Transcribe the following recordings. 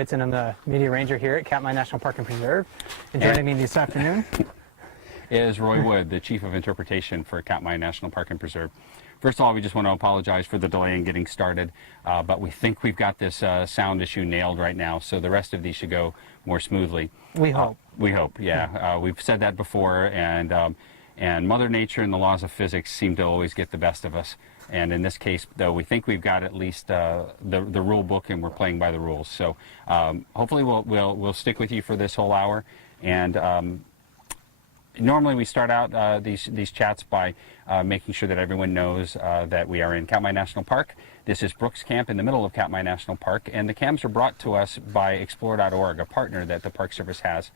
Pitson. I'm the media ranger here at Katmai National Park and Preserve. And joining me this afternoon is Roy Wood, the Chief of Interpretation for Katmai National Park and Preserve. First of all, we just want to apologize for the delay in getting started, but we think we've got this sound issue nailed right now, so the rest of these should go more smoothly. We hope. We hope, yeah. We've said that before, and Mother Nature and the laws of physics seem to always get the best of us. And in this case, though, we think we've got at least the rule book, and we're playing by the rules. So hopefully we'll stick with you for this whole hour. And normally we start out these chats by making sure that everyone knows that we are in Katmai National Park. This is Brooks Camp in the middle of Katmai National Park, and the cams are brought to us by Explore.org, a partner that the Park Service has.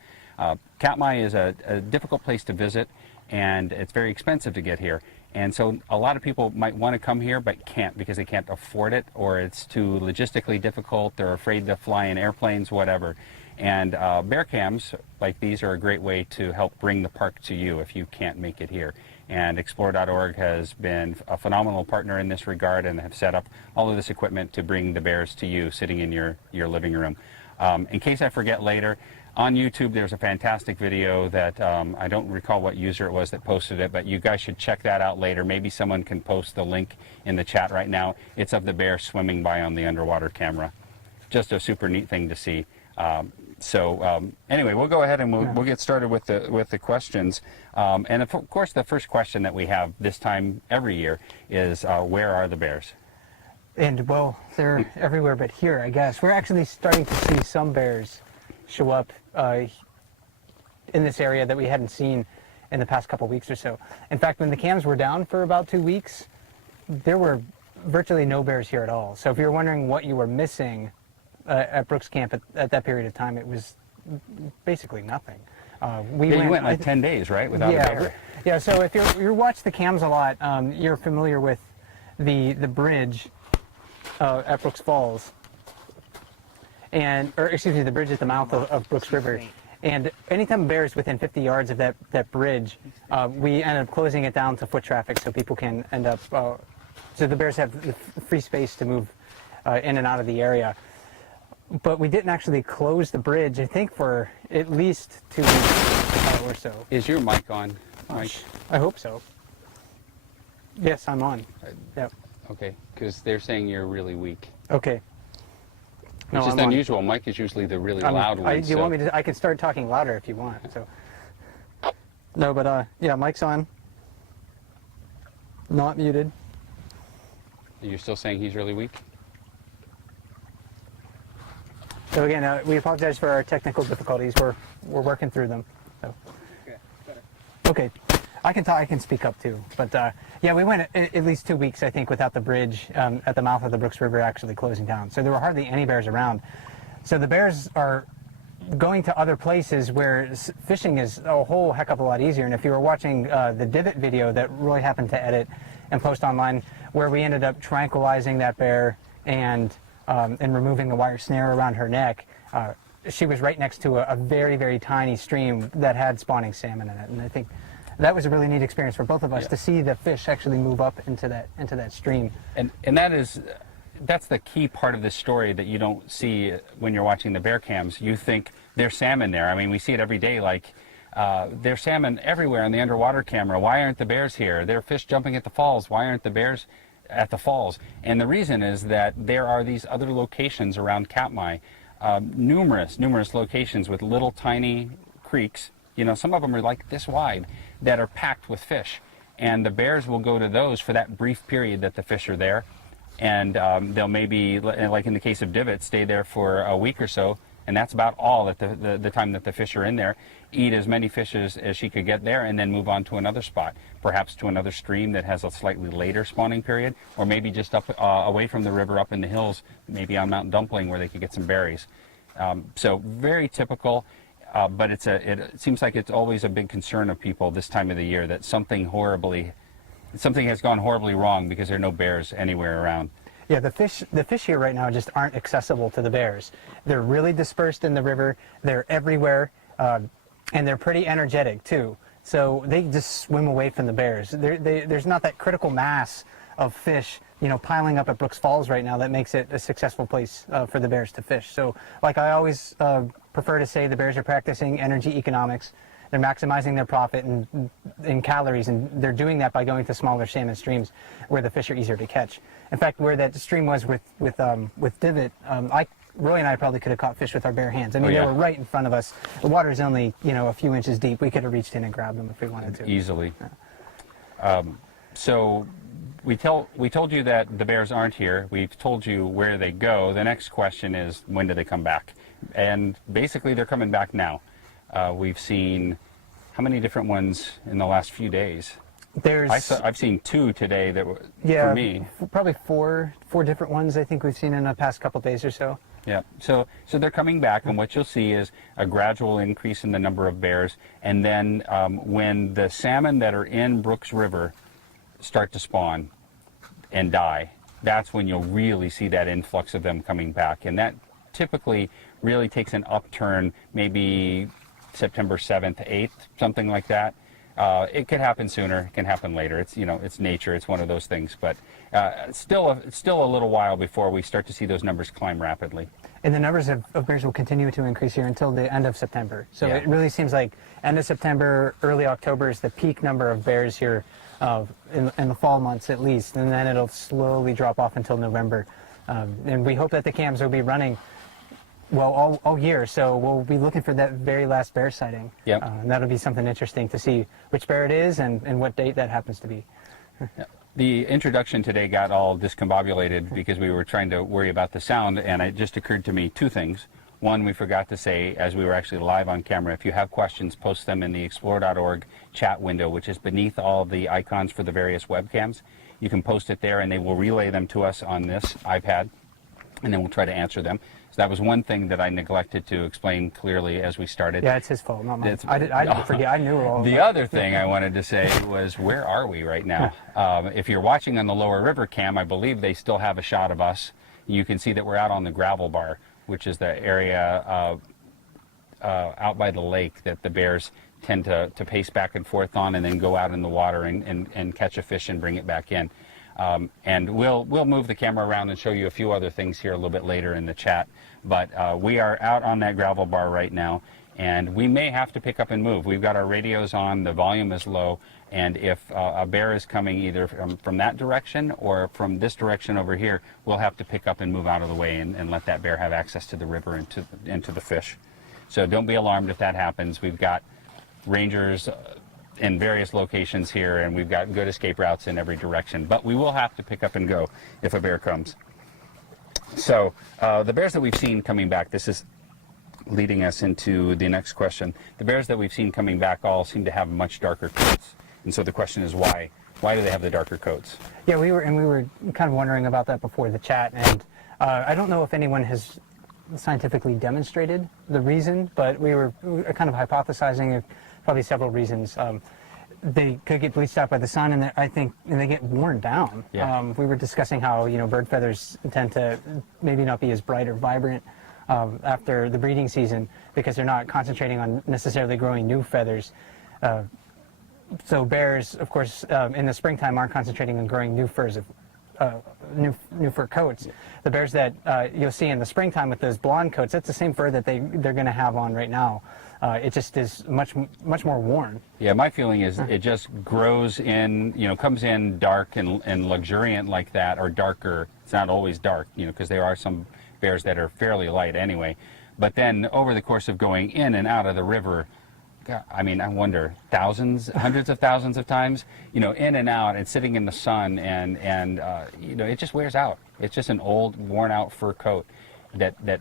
Katmai is a difficult place to visit, and it's very expensive to get here. And so a lot of people might want to come here but can't because they can't afford it, or it's too logistically difficult, they're afraid to fly in airplanes, whatever. And bear cams like these are a great way to help bring the park to you if you can't make it here. And Explore.org has been a phenomenal partner in this regard and have set up all of this equipment to bring the bears to you sitting in your living room. In case I forget later, on YouTube there's a fantastic video that I don't recall what user it was that posted it, but you guys should check that out later. Maybe someone can post the link in the chat right now. It's of the bear swimming by on the underwater camera. Just a super neat thing to see. Anyway, we'll go ahead and we'll get started with the questions. And of course, the first question that we have this time every year is where are the bears? And well, they're everywhere but here, I guess. We're actually starting to see some bears show up in this area that we hadn't seen in the past couple weeks or so. In fact, when the cams were down for about 2 weeks, there were virtually no bears here at all. So if you're wondering what you were missing at Brooks Camp at that period of time, it was basically nothing. You went like 10 days, right, without a bear? Yeah, so if you watch the cams a lot, you're familiar with the bridge at Brooks Falls. The bridge at the mouth of Brooks River. And anytime a bear is within 50 yards of that bridge, we end up closing it down to foot traffic so people can end up, so the bears have free space to move in and out of the area. But we didn't actually close the bridge, I think, for at least 2 weeks or so. Is your mic on, Mike? I hope so. Yes, I'm on. Yep. Okay, because they're saying you're really weak. Okay. Which is unusual. Mike is usually the really loud one. Do you want me to? I can start talking louder if you want. So. No, but yeah, mic's on. Not muted. You're still saying he's really weak? So again, we apologize for our technical difficulties. We're working through them. So. Okay. I can speak up too, but yeah, we went at least 2 weeks, I think, without the bridge at the mouth of the Brooks River actually closing down. So there were hardly any bears around. So the bears are going to other places where fishing is a whole heck of a lot easier. And if you were watching the divot video that Roy happened to edit and post online, where we ended up tranquilizing that bear and removing the wire snare around her neck, she was right next to a very, very tiny stream that had spawning salmon in it. And I think that was a really neat experience for both of us to see the fish actually move up into that stream. And that's the key part of this story that you don't see when you're watching the bear cams. You think there's salmon there. I mean, we see it every day. Like there's salmon everywhere on the underwater camera. Why aren't the bears here? There are fish jumping at the falls. Why aren't the bears at the falls? And the reason is that there are these other locations around Katmai, numerous locations with little tiny creeks. You know, some of them are like this wide, that are packed with fish. And the bears will go to those for that brief period that the fish are there. And they'll maybe, like in the case of Divot, stay there for a week or so. And that's about all at the time that the fish are in there. Eat as many fish as she could get there and then move on to another spot. Perhaps to another stream that has a slightly later spawning period. Or maybe just up away from the river up in the hills, maybe on Mount Dumpling where they could get some berries. So very typical. But it seems like it's always a big concern of people this time of the year that something has gone horribly wrong because there are no bears anywhere around. Yeah, the fish here right now just aren't accessible to the bears. They're really dispersed in the river. They're everywhere, and they're pretty energetic too. So they just swim away from the bears. There's not that critical mass of fish piling up at Brooks Falls right now that makes it a successful place for the bears to fish. So like I always prefer to say, the bears are practicing energy economics. They're maximizing their profit in calories, and they're doing that by going to smaller salmon streams where the fish are easier to catch. In fact, where that stream was with Divot, Roy and I probably could have caught fish with our bare hands. I mean, Oh, yeah. they were right in front of us. The water is only, a few inches deep. We could have reached in and grabbed them if we wanted to. Easily. So we told you that the bears aren't here. We've told you where they go. The next question is, when do they come back? And basically, they're coming back now. We've seen how many different ones in the last few days? I've seen 2 today that were, for me. Probably four different ones I think we've seen in the past couple days or so. Yeah, so they're coming back, and what you'll see is a gradual increase in the number of bears, and then when the salmon that are in Brooks River start to spawn and die, that's when you'll really see that influx of them coming back, and that typically really takes an upturn, maybe September 7th, 8th, something like that. It could happen sooner, it can happen later. It's it's nature, it's one of those things, but still a little while before we start to see those numbers climb rapidly. And the numbers of bears will continue to increase here until the end of September. So Yeah. it really seems like end of September, early October is the peak number of bears here in the fall months at least, and then it'll slowly drop off until November. And we hope that the cams will be running all year, so we'll be looking for that very last bear sighting. Yep. And that'll be something interesting to see which bear it is and what date that happens to be. Yeah. The introduction today got all discombobulated because we were trying to worry about the sound, and it just occurred to me 2 things. One, we forgot to say, as we were actually live on camera, if you have questions, post them in the explore.org chat window, which is beneath all the icons for the various webcams. You can post it there, and they will relay them to us on this iPad, and then we'll try to answer them. So that was one thing that I neglected to explain clearly as we started. Yeah, it's his fault, not mine. I didn't forget. I knew all of The that. other thing I wanted to say was, where are we right now? If you're watching on the lower river cam, I believe they still have a shot of us. You can see that we're out on the gravel bar, which is the area out by the lake that the bears tend to pace back and forth on, and then go out in the water and catch a fish and bring it back in. And we'll move the camera around and show you a few other things here a little bit later in the chat. But we are out on that gravel bar right now, and we may have to pick up and move. We've got our radios on, the volume is low, and if a bear is coming either from that direction or from this direction over here, we'll have to pick up and move out of the way and let that bear have access to the river and into the fish. So don't be alarmed if that happens. We've got rangers in various locations here, and we've got good escape routes in every direction, but we will have to pick up and go if a bear comes. So the bears that we've seen coming back, this is leading us into the next question. The bears that we've seen coming back all seem to have much darker coats, and so the question is why? Why do they have the darker coats? Yeah, we were kind of wondering about that before the chat, and I don't know if anyone has scientifically demonstrated the reason, but we were kind of hypothesizing probably several reasons. They could get bleached out by the sun, and I think they get worn down. Yeah. We were discussing how bird feathers tend to maybe not be as bright or vibrant after the breeding season because they're not concentrating on necessarily growing new feathers. So bears, of course, in the springtime aren't concentrating on growing new furs new fur coats. The bears that you'll see in the springtime with those blonde coats, that's the same fur that they're going to have on right now. It just is much more worn. Yeah, my feeling is it just grows in, comes in dark and luxuriant like that, or darker. It's not always dark, because there are some bears that are fairly light anyway. But then over the course of going in and out of the river, God, I mean, I wonder, thousands, hundreds of thousands of times, in and out and sitting in the sun, and it just wears out. It's just an old, worn out fur coat that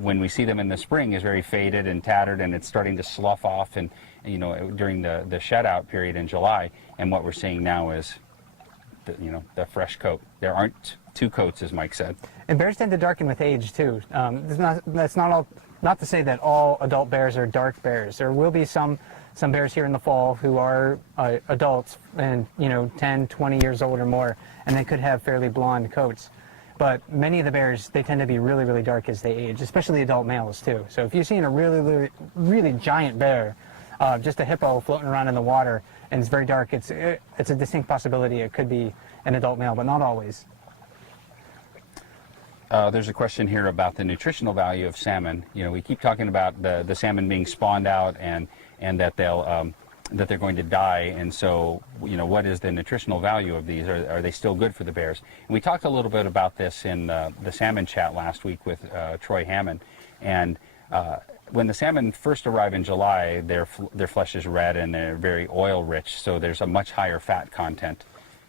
when we see them in the spring is very faded and tattered, and it's starting to slough off and during the shutout period in July. And what we're seeing now is the fresh coat. There aren't 2 coats, as Mike said. And bears tend to darken with age too. That's not to say that all adult bears are dark bears. There will be some bears here in the fall who are adults and 10, 20 years old or more, and they could have fairly blonde coats. But many of the bears, they tend to be really, really dark as they age, especially adult males too. So if you've seen a really, really, really giant bear, just a hippo floating around in the water, and it's very dark, it's a distinct possibility it could be an adult male, but not always. there's a question here about the nutritional value of salmon. You know, we keep talking about the salmon being spawned out and that that they're going to die, and so, you know, what is the nutritional value of these? Are they still good for the bears? And we talked a little bit about this in the salmon chat last week with Troy Hammond, and when the salmon first arrive in July, their flesh is red and they're very oil rich, so there's a much higher fat content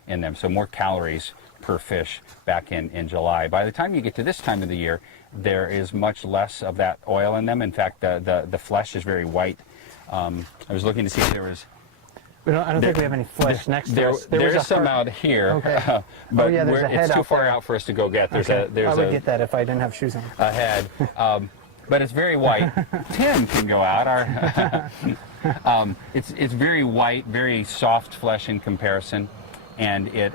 in them, so more calories per fish back in July. By the time you get to this time of the year, there is much less of that oil in them. In fact, the flesh is very white. I was looking to see if there was... I don't think we have any flesh next to us. There is some out here, okay. but there's a head it's too out far there. out for us to go get. There's I would get a that if I didn't have shoes on. head, but it's very white. Tim can go out. It's very white, very soft flesh in comparison, and it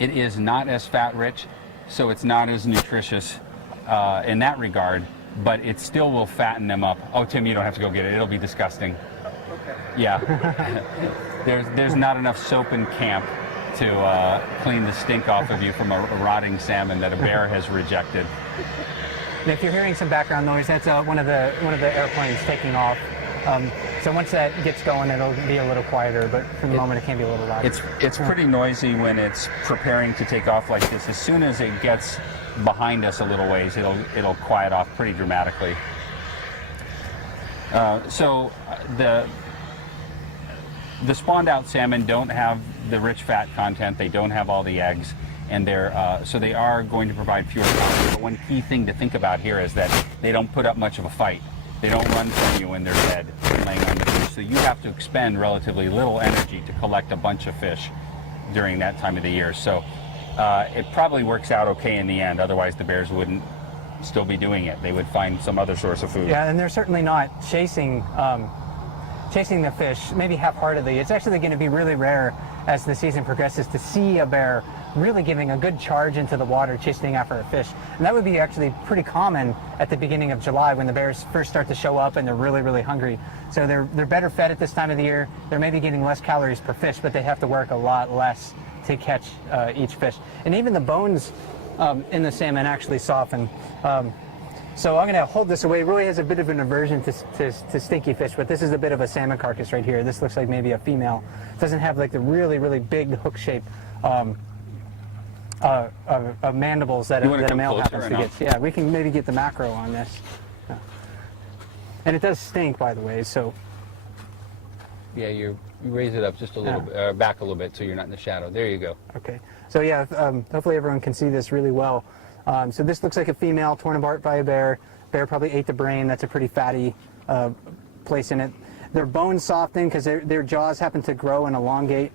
is not as fat rich, so it's not as nutritious in that regard. But it still will fatten them up. Oh, Tim, you don't have to go get it. It'll be disgusting. Okay. Yeah. there's not enough soap in camp to clean the stink off of you from a rotting salmon that a bear has rejected. And if you're hearing some background noise, that's one of the airplanes taking off. So once that gets going, it'll be a little quieter, but for the moment it can be a little louder. It's pretty noisy when it's preparing to take off like this. As soon as it gets behind us a little ways, it'll quiet off pretty dramatically. So the spawned out salmon don't have the rich fat content. They don't have all the eggs, and so they are going to provide fewer calories. But one key thing to think about here is that they don't put up much of a fight. They don't run from you when they're dead, laying on the beach. So you have to expend relatively little energy to collect a bunch of fish during that time of the year. So it probably works out okay in the end. Otherwise, the bears wouldn't still be doing it. They would find some other source of food. Yeah, and they're certainly not chasing the fish, maybe half-heartedly. It's actually going to be really rare as the season progresses to see a bear really giving a good charge into the water, chasing after a fish. And that would be actually pretty common at the beginning of July when the bears first start to show up and they're really, really hungry. So they're better fed at this time of the year. They're maybe getting less calories per fish, but they have to work a lot less to catch each fish. And even the bones in the salmon actually soften. So I'm going to hold this away. Roy has a bit of an aversion to stinky fish, but this is a bit of a salmon carcass right here. This looks like maybe a female. It doesn't have like the really, really big hook shape mandibles that a male happens to get. Yeah, we can maybe get the macro on this. And it does stink, by the way, so... Yeah, you raise it up just a little bit, back a little bit, so you're not in the shadow. There you go. Okay. So yeah, hopefully everyone can see this really well. So this looks like a female torn apart by a bear. Bear probably ate the brain. That's a pretty fatty place in it. Their bones soften because their jaws happen to grow and elongate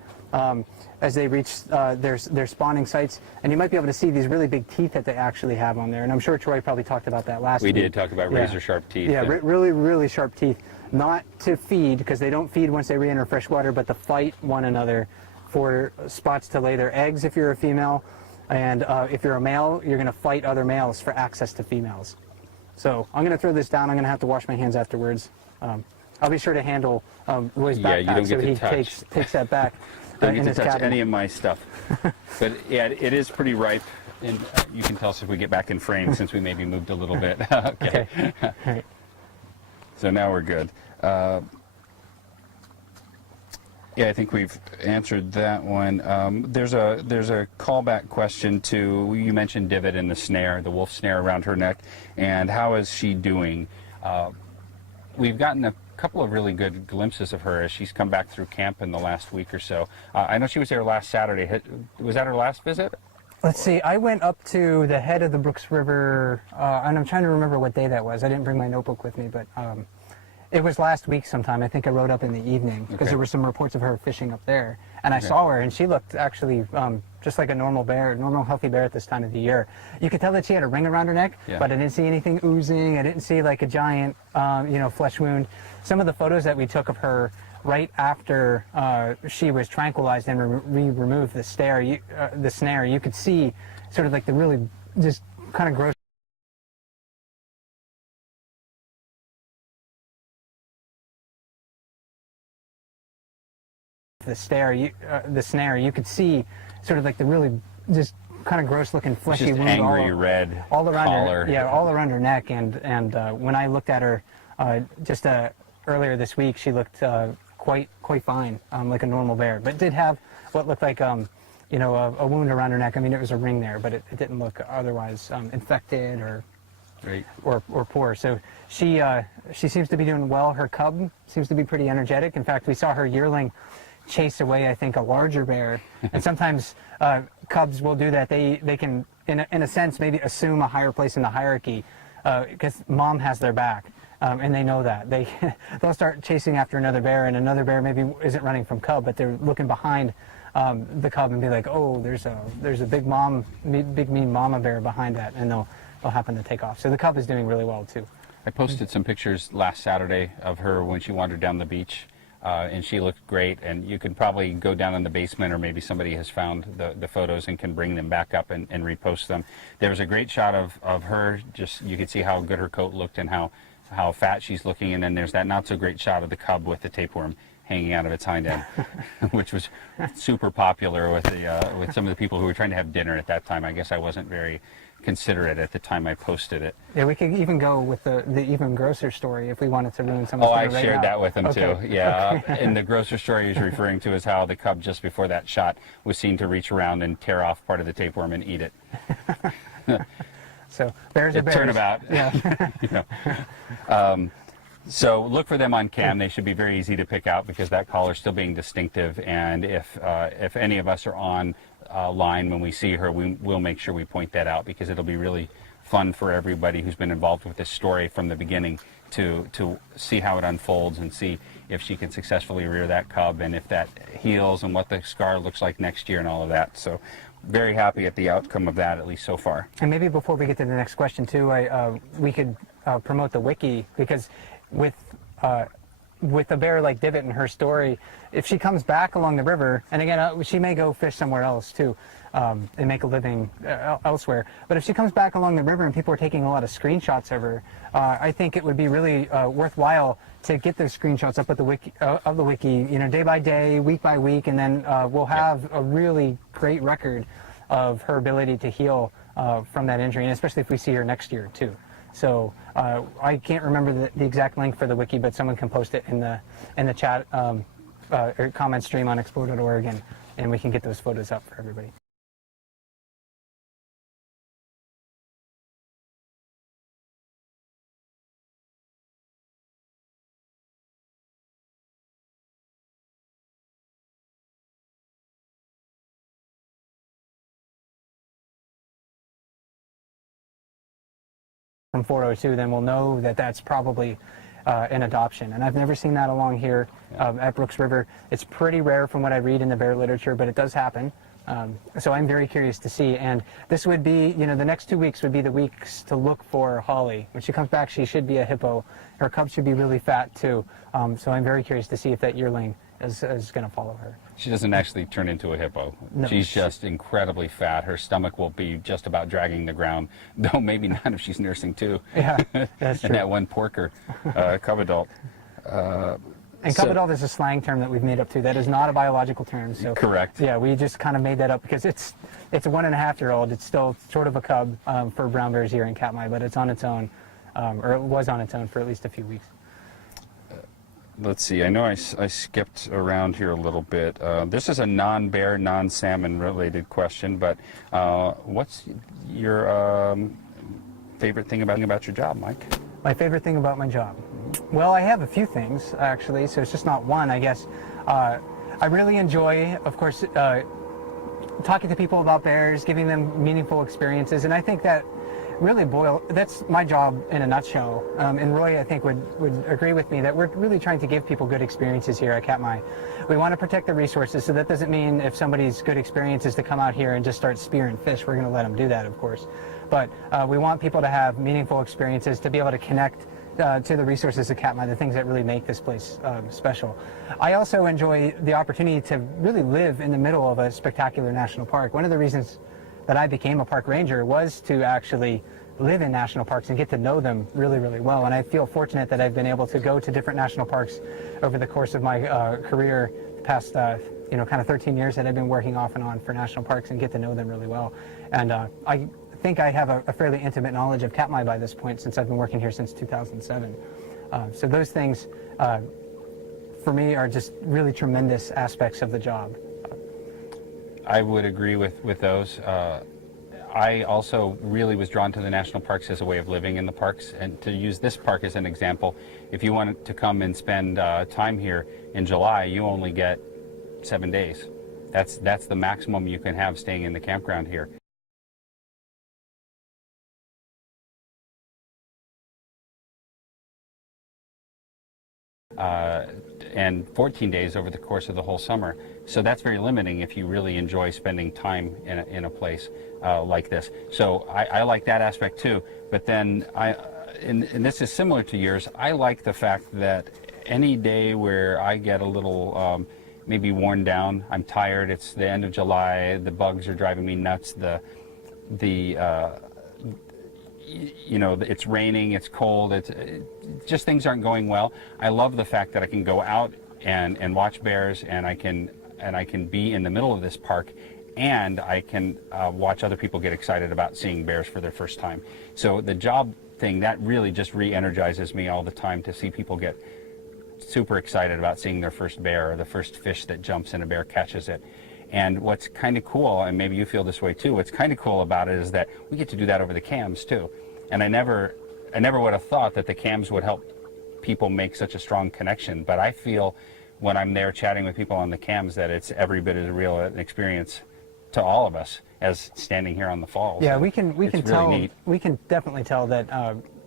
as they reach their spawning sites. And you might be able to see these really big teeth that they actually have on there. And I'm sure Troy probably talked about that last week. We did talk about razor sharp teeth. Yeah, really, really sharp teeth. Not to feed, because they don't feed once they re-enter freshwater, but to fight one another for spots to lay their eggs if you're a female. And if you're a male, you're going to fight other males for access to females. So I'm going to throw this down. I'm going to have to wash my hands afterwards. I'll be sure to handle Roy's backpack, you don't get so to he touch. takes that back Don't in get his to touch cabinet. any of my stuff. But yeah, it is pretty ripe. And you can tell us if we get back in frame since we maybe moved a little bit. Okay. All right. So now we're good. Yeah, I think we've answered that one. There's a callback question to, you mentioned Divot and the snare, the wolf snare around her neck, and how is she doing? We've gotten a couple of really good glimpses of her as she's come back through camp in the last week or so. I know she was there last Saturday. Was that her last visit? Let's see, I went up to the head of the Brooks River, and I'm trying to remember what day that was. I didn't bring my notebook with me, but it was last week sometime. I think I rode up in the evening because there were some reports of her fishing up there. And I saw her, and she looked actually just like a normal bear, normal healthy bear at this time of the year. You could tell that she had a ring around her neck, but I didn't see anything oozing. I didn't see like a giant, flesh wound. Some of the photos that we took of her right after she was tranquilized and we removed the snare, you could see sort of like the really just kind of gross. The snare, you could see sort of like the really just kind of gross looking fleshy just wound angry red all around collar. her, yeah, all around her neck. And when I looked at her just earlier this week, she looked quite fine, like a normal bear, but did have what looked like you know, a wound around her neck. I mean, it was a ring there, but it didn't look otherwise infected or Right. or poor. So she seems to be doing well. Her cub seems to be pretty energetic. In fact, we saw her yearling chase away, I think, a larger bear. And sometimes cubs will do that. They can, in a sense, maybe assume a higher place in the hierarchy because mom has their back. And they know that. They'll start chasing after another bear, and another bear maybe isn't running from cub, but they're looking behind the cub and be like, oh, there's a big mean mama bear behind that, and they'll happen to take off. So the cub is doing really well too. I posted some pictures last Saturday of her when she wandered down the beach, and she looked great. And you can probably go down in the basement, or maybe somebody has found the photos and can bring them back up and repost them. There was a great shot of her. Just you could see how good her coat looked and how fat she's looking. And then there's that not so great shot of the cub with the tapeworm hanging out of its hind end, which was super popular with some of the people who were trying to have dinner at that time. I guess I wasn't very considerate at the time I posted it. Yeah, we could even go with the even grosser story if we wanted to ruin some of Oh, the I story shared right that with him Okay. too. Yeah, and the grosser story he's referring to is how the cub just before that shot was seen to reach around and tear off part of the tapeworm and eat it. So bears are bears. Turnabout. Yeah. You know. So look for them on cam. They should be very easy to pick out because that collar's still being distinctive. And if any of us are on line when we see her, we'll make sure we point that out because it'll be really fun for everybody who's been involved with this story from the beginning to see how it unfolds and see if she can successfully rear that cub and if that heals and what the scar looks like next year and all of that. So very happy at the outcome of that, at least so far. And maybe before we get to the next question too, we could promote the wiki because with a bear like Divot and her story, if she comes back along the river, and again, she may go fish somewhere else too, and make a living elsewhere. But if she comes back along the river and people are taking a lot of screenshots of her, I think it would be really worthwhile to get those screenshots up at the wiki, of the wiki, you know, day by day, week by week, and then we'll have a really great record of her ability to heal from that injury, and especially if we see her next year too. So I can't remember the exact link for the wiki, but someone can post it in the chat or comment stream on explore.org, and we can get those photos up for everybody. From 402, then we'll know that that's probably an adoption. And I've never seen that along here at Brooks River. It's pretty rare from what I read in the bear literature, but it does happen. So I'm very curious to see. And this would be, you know, the next 2 weeks would be the weeks to look for Holly. When she comes back, she should be a hippo. Her cub should be really fat too. So I'm very curious to see if that yearling is going to follow her. She doesn't actually turn into a hippo. No. She's just incredibly fat. Her stomach will be just about dragging the ground, though maybe not if she's nursing too. Yeah, that's true. And that one porker, cub adult. And cub adult is a slang term that we've made up too. That is not a biological term. So correct. Yeah, we just kind of made that up because it's a 1.5-year-old. It's still sort of a cub for brown bears here in Katmai, but it's on its own, or it was on its own for at least a few weeks. Let's see. I know I skipped around here a little bit. This is a non-bear, non-salmon related question, but what's your favorite thing about your job, Mike? My favorite thing about my job? Well, I have a few things, actually, so it's just not one, I guess. I really enjoy, of course, talking to people about bears, giving them meaningful experiences, and I think that really that's my job in a nutshell. And Roy, I think, would agree with me that we're really trying to give people good experiences here at Katmai. We want to protect the resources, so that doesn't mean if somebody's good experience is to come out here and just start spearing fish, we're going to let them do that, of course. But we want people to have meaningful experiences, to be able to connect to the resources of Katmai, the things that really make this place special. I also enjoy the opportunity to really live in the middle of a spectacular national park. One of the reasons that I became a park ranger was to actually live in national parks and get to know them really, really well. And I feel fortunate that I've been able to go to different national parks over the course of my career, the past you know, kind of 13 years that I've been working off and on for national parks and get to know them really well. And I think I have a fairly intimate knowledge of Katmai by this point, since I've been working here since 2007. So those things, for me, are just really tremendous aspects of the job. I would agree with those. I also really was drawn to the national parks as a way of living in the parks, and to use this park as an example, if you want to come and spend time here in July, you only get 7 days. That's the maximum you can have staying in the campground here. And 14 days over the course of the whole summer. So that's very limiting if you really enjoy spending time in a place like this. So I like that aspect too. But then and this is similar to yours, I like the fact that any day where I get a little maybe worn down, I'm tired, it's the end of July, the bugs are driving me nuts, you know, it's raining, it's cold, just things aren't going well. I love the fact that I can go out and watch bears, and I can be in the middle of this park, and I can watch other people get excited about seeing bears for their first time. So the job thing, that really just re-energizes me all the time, to see people get super excited about seeing their first bear, or the first fish that jumps and a bear catches it. And what's kind of cool, and maybe you feel this way too, what's kind of cool about it is that we get to do that over the cams too. And I never would have thought that the cams would help people make such a strong connection, but I feel when I'm there chatting with people on the cams that it's every bit as real an experience to all of us as standing here on the falls. Yeah, we can tell, neat. we can definitely tell that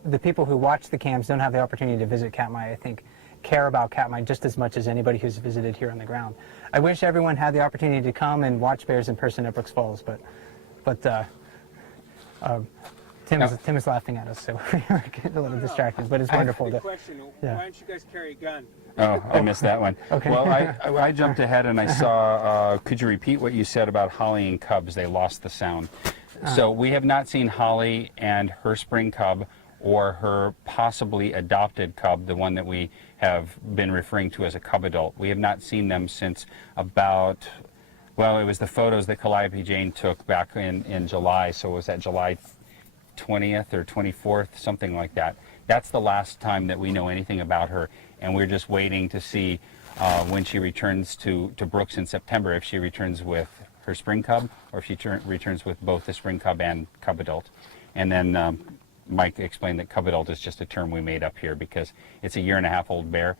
the people who watch the cams don't have the opportunity to visit Katmai, I think, care about Katmai just as much as anybody who's visited here on the ground. I wish everyone had the opportunity to come and watch bears in person at Brooks Falls, but Tim is laughing at us, so we're getting a little distracted, but it's wonderful. I have a question. Yeah. Why don't you guys carry a gun? Oh, I missed that one. Okay. Well, I jumped ahead and I saw, could you repeat what you said about Holly and cubs? They lost the sound. So we have not seen Holly and her spring cub, or her possibly adopted cub, the one that we have been referring to as a cub adult. We have not seen them since about, well, it was the photos that Calliope Jane took back in July, so was that July 20th or 24th, something like that. That's the last time that we know anything about her, and we're just waiting to see when she returns to Brooks in September, if she returns with her spring cub, or if she returns with both the spring cub and cub adult. And then Mike explained that cub adult is just a term we made up here because it's a 1.5-year-old bear.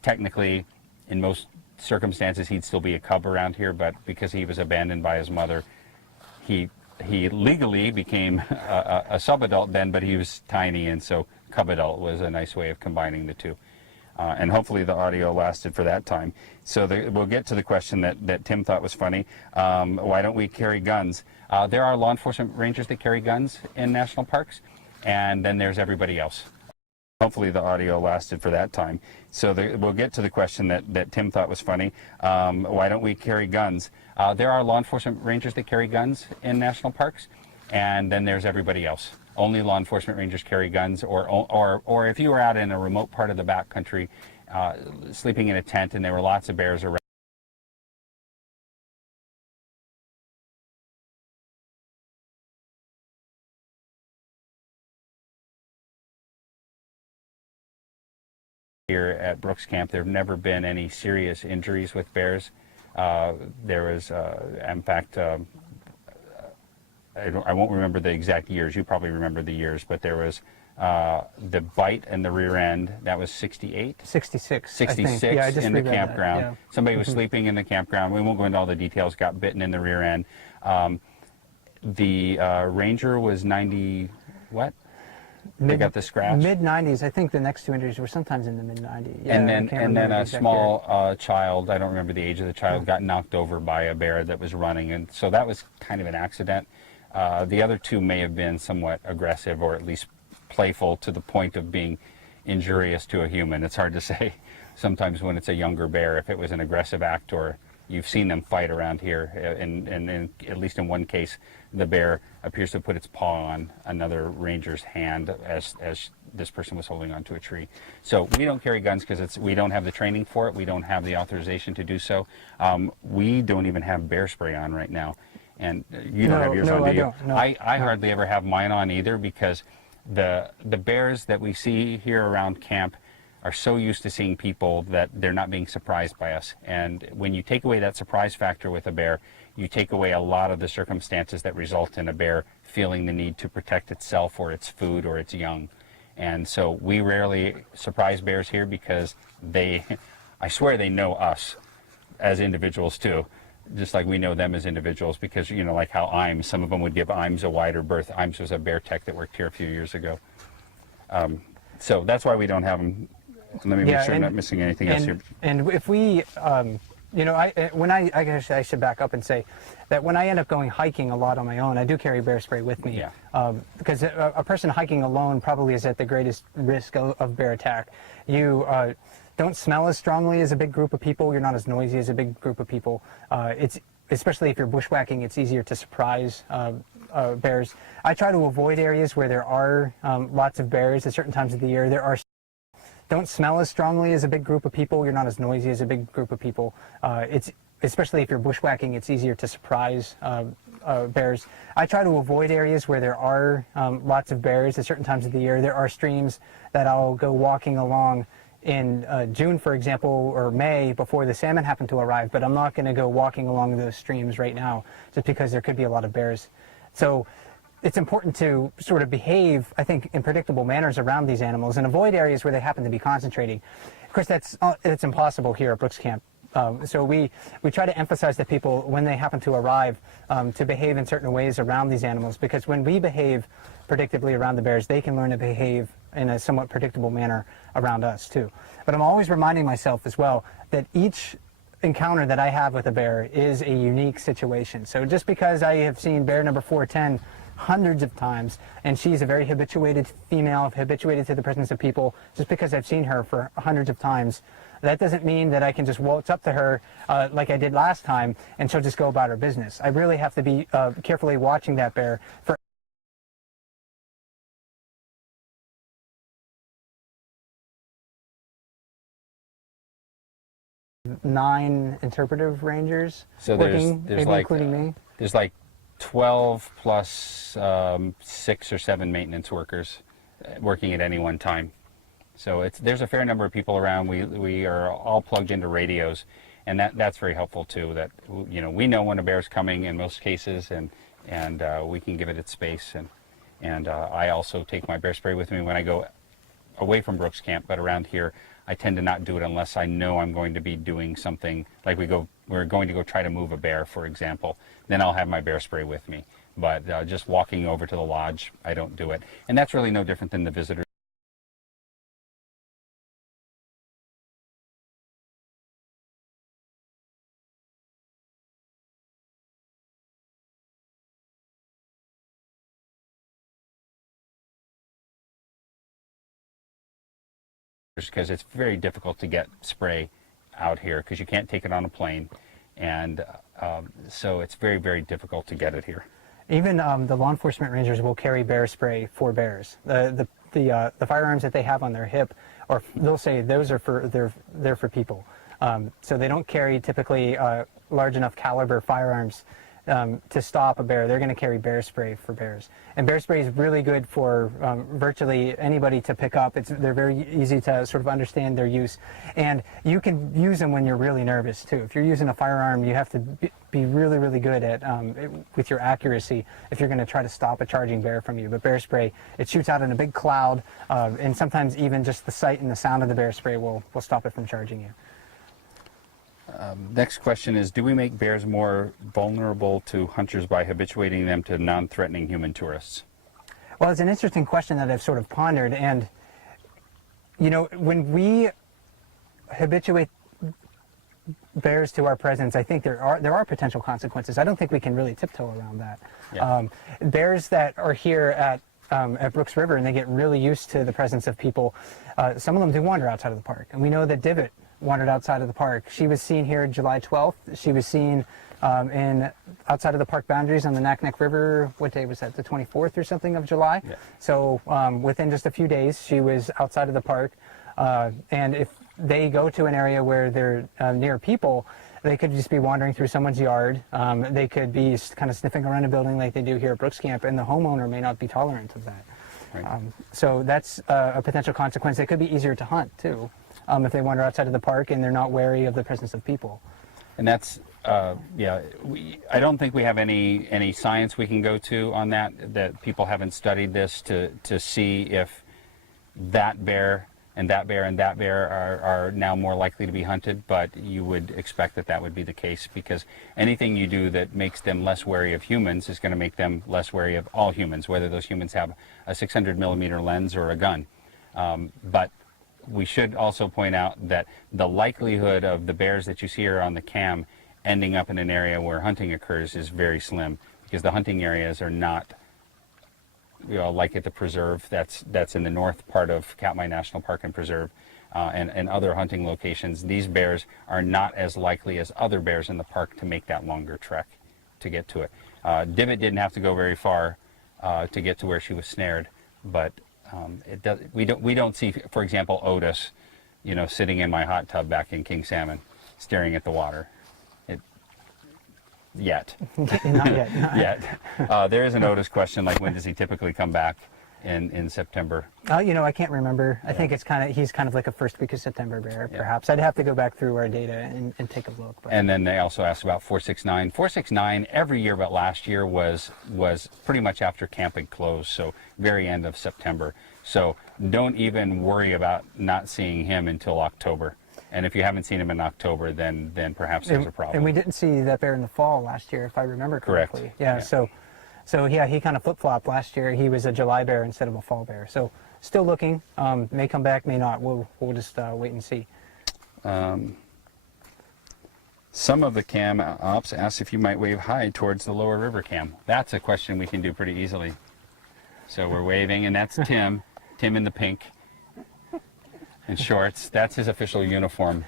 Technically, in most circumstances, he'd still be a cub around here, but because he was abandoned by his mother, he legally became a sub-adult then, but he was tiny, and so cub adult was a nice way of combining the two. And hopefully the audio lasted for that time. So we'll get to the question that Tim thought was funny. Why don't we carry guns? There are law enforcement rangers that carry guns in national parks, and then there's everybody else. Hopefully the audio lasted for that time. So we'll get to the question that Tim thought was funny. Why don't we carry guns? There are law enforcement rangers that carry guns in national parks, and then there's everybody else. Only law enforcement rangers carry guns, or if you were out in a remote part of the backcountry, sleeping in a tent and there were lots of bears around. Here at Brooks Camp, there have never been any serious injuries with bears. There was, in fact, I won't remember the exact years. You probably remember the years, but there was the bite and the rear end. That was 68? 66, 66 yeah, I just in the reread that, campground. yeah. Somebody was sleeping in the campground. We won't go into all the details. Got bitten in the rear end. The ranger was 90, what? They got the scratch. Mid-90s. I think the next two injuries were sometimes in the mid-90s. Yeah, and then a small child, I don't remember the age of the child, got knocked over by a bear that was running, and so that was kind of an accident. The other two may have been somewhat aggressive, or at least playful to the point of being injurious to a human. It's hard to say sometimes when it's a younger bear if it was an aggressive act or you've seen them fight around here, and at least in one case, the bear appears to put its paw on another ranger's hand as this person was holding onto a tree. So we don't carry guns because we don't have the training for it. We don't have the authorization to do so. We don't even have bear spray on right now. And you don't have yours on, do you? I hardly ever have mine on either, because the bears that we see here around camp are so used to seeing people that they're not being surprised by us. And when you take away that surprise factor with a bear, you take away a lot of the circumstances that result in a bear feeling the need to protect itself or its food or its young. And so we rarely surprise bears here, because I swear they know us as individuals too, just like we know them as individuals, because, you know, like how some of them would give Imes a wider berth. Imes was a bear tech that worked here a few years ago. So that's why we don't have them. Let me make sure I'm not missing anything else here. And if we, you know, I guess I should back up and say that when I end up going hiking a lot on my own, I do carry bear spray with me. Yeah. Because a person hiking alone probably is at the greatest risk of bear attack. You don't smell as strongly as a big group of people. You're not as noisy as a big group of people. Especially if you're bushwhacking, it's easier to surprise bears. I try to avoid areas where there are lots of bears at certain times of the year. Don't smell as strongly as a big group of people. You're not as noisy as a big group of people. Especially if you're bushwhacking, it's easier to surprise bears. I try to avoid areas where there are lots of bears at certain times of the year. There are streams that I'll go walking along in June, for example, or May, before the salmon happen to arrive, but I'm not going to go walking along those streams right now, just because there could be a lot of bears. So it's important to sort of behave, I think, in predictable manners around these animals and avoid areas where they happen to be concentrating. Of course, it's impossible here at Brooks Camp. So we try to emphasize that people, when they happen to arrive, to behave in certain ways around these animals, because when we behave predictably around the bears, they can learn to behave in a somewhat predictable manner around us too. But I'm always reminding myself as well that each encounter that I have with a bear is a unique situation. So just because I have seen bear number 410 hundreds of times, and she's a very habituated female, habituated to the presence of people, just because I've seen her for hundreds of times, that doesn't mean that I can just waltz up to her like I did last time and she'll just go about her business. I really have to be carefully watching that bear for nine interpretive rangers working, maybe like, including me. There's like 12 plus 6 or 7 maintenance workers working at any one time. So there's a fair number of people around. We are all plugged into radios, and that's very helpful too. That, you know, we know when a bear's coming in most cases, and we can give it its space. And I also take my bear spray with me when I go away from Brooks Camp, but around here I tend to not do it unless I know I'm going to be doing something, like we're going to go try to move a bear, for example. Then I'll have my bear spray with me. But just walking over to the lodge, I don't do it. And that's really no different than the visitors. Because it's very difficult to get spray out here, because you can't take it on a plane, and so it's very, very difficult to get it here. Even the law enforcement rangers will carry bear spray for bears. The firearms that they have on their hip, or they'll say those are they're for people. So they don't carry typically large enough caliber firearms to stop a bear. They're going to carry bear spray for bears. And bear spray is really good for virtually anybody to pick up. They're very easy to sort of understand their use. And you can use them when you're really nervous too. If you're using a firearm, you have to be really, really good at with your accuracy if you're going to try to stop a charging bear from you. But bear spray, it shoots out in a big cloud, and sometimes even just the sight and the sound of the bear spray will stop it from charging you. Next question is, do we make bears more vulnerable to hunters by habituating them to non-threatening human tourists? Well, it's an interesting question that I've sort of pondered, and you know, when we habituate bears to our presence, I think there are potential consequences. I don't think we can really tiptoe around that. Yeah. Bears that are here at Brooks River and they get really used to the presence of people, some of them do wander outside of the park, and we know that divot wandered outside of the park. She was seen here July 12th. She was seen outside of the park boundaries on the Naknek River. What day was that? The 24th or something of July. Yeah. So within just a few days, she was outside of the park. And if they go to an area where they're near people, they could just be wandering through someone's yard. They could be kind of sniffing around a building like they do here at Brooks Camp, and the homeowner may not be tolerant of that. Right. So that's a potential consequence. It could be easier to hunt too, if they wander outside of the park and they're not wary of the presence of people. And that's, yeah, I don't think we have any science we can go to on that people haven't studied this to see if that bear and that bear and that bear are now more likely to be hunted, but you would expect that that would be the case, because anything you do that makes them less wary of humans is going to make them less wary of all humans, whether those humans have a 600 millimeter lens or a gun. But we should also point out that the likelihood of the bears that you see here on the cam ending up in an area where hunting occurs is very slim, because the hunting areas are not, you know, like at the preserve that's in the north part of Katmai National Park and Preserve, and other hunting locations. These bears are not as likely as other bears in the park to make that longer trek to get to it. Divot didn't have to go very far to get to where she was snared, but we don't see, for example, Otis, you know, sitting in my hot tub back in King Salmon, staring at the water. Yet. Not yet. Yet. There is an Otis question, like when does he typically come back in September? You know, I can't remember. I think he's kind of like a first week of September bear, perhaps. I'd have to go back through our data and take a look. But. And then they also asked about 469. 469 every year but last year was pretty much after camping closed, so very end of September. So don't even worry about not seeing him until October. And if you haven't seen him in October, then perhaps there's a problem. And we didn't see that bear in the fall last year, if I remember correctly. Correct. Yeah. So yeah, he kind of flip-flopped last year. He was a July bear instead of a fall bear. So still looking. May come back, may not. We'll just wait and see. Some of the cam ops asked if you might wave hi towards the lower river cam. That's a question we can do pretty easily. So we're waving, and that's Tim. Tim in the pink. In shorts. That's his official uniform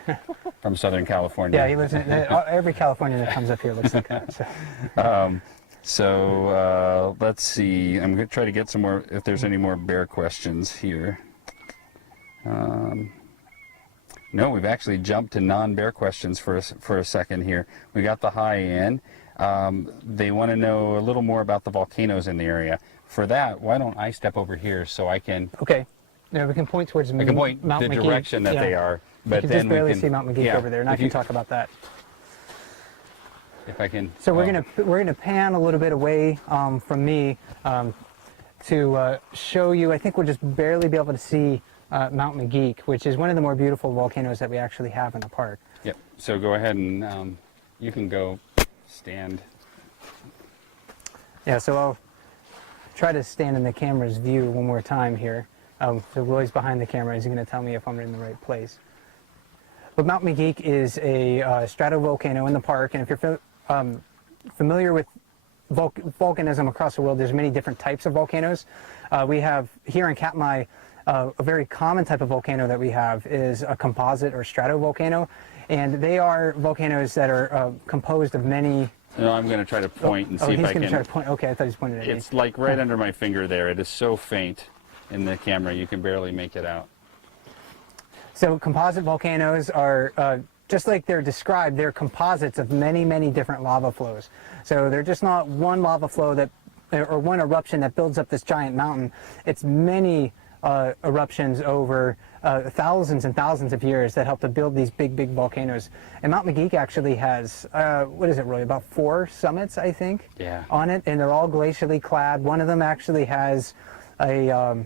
from Southern California. Yeah, he lives in every Californian that comes up here looks like that. So let's see. I'm going to try to get some more, if there's any more bear questions here. No, we've actually jumped to non-bear questions for a second here. We got the hi in. They want to know a little more about the volcanoes in the area. For that, why don't I step over here so I can... Okay. Yeah, we can point towards I can point Mount the Mcgee. direction that they are, but you can then just barely we can see Mount Mcgee over there, and I can talk about that. If I can. So we're gonna pan a little bit away from me to show you. I think we'll just barely be able to see Mount Mcgee, which is one of the more beautiful volcanoes that we actually have in the park. Yep. So go ahead and you can go stand. Yeah. So I'll try to stand in the camera's view one more time here. So Roy's behind the camera. He's going to tell me if I'm in the right place. But Mount Mcgee is a stratovolcano in the park, and if you're familiar with volcanism across the world, there's many different types of volcanoes. We have here in Katmai, a very common type of volcano that we have is a composite or stratovolcano, and they are volcanoes that are composed of many. No, I'm going to try to point and see if I can. He's going to try to point. Okay, I thought he was pointing at me. It's like right under my finger there. It is so faint in the camera, you can barely make it out. So composite volcanoes are, just like they're described, they're composites of many, many different lava flows. So they're just not one lava flow that, or one eruption that builds up this giant mountain. It's many eruptions over thousands and thousands of years that help to build these big, big volcanoes. And Mount Mcgee actually has, what is it, Roy, about 4 summits, I think, on it, and they're all glacially clad. One of them actually has a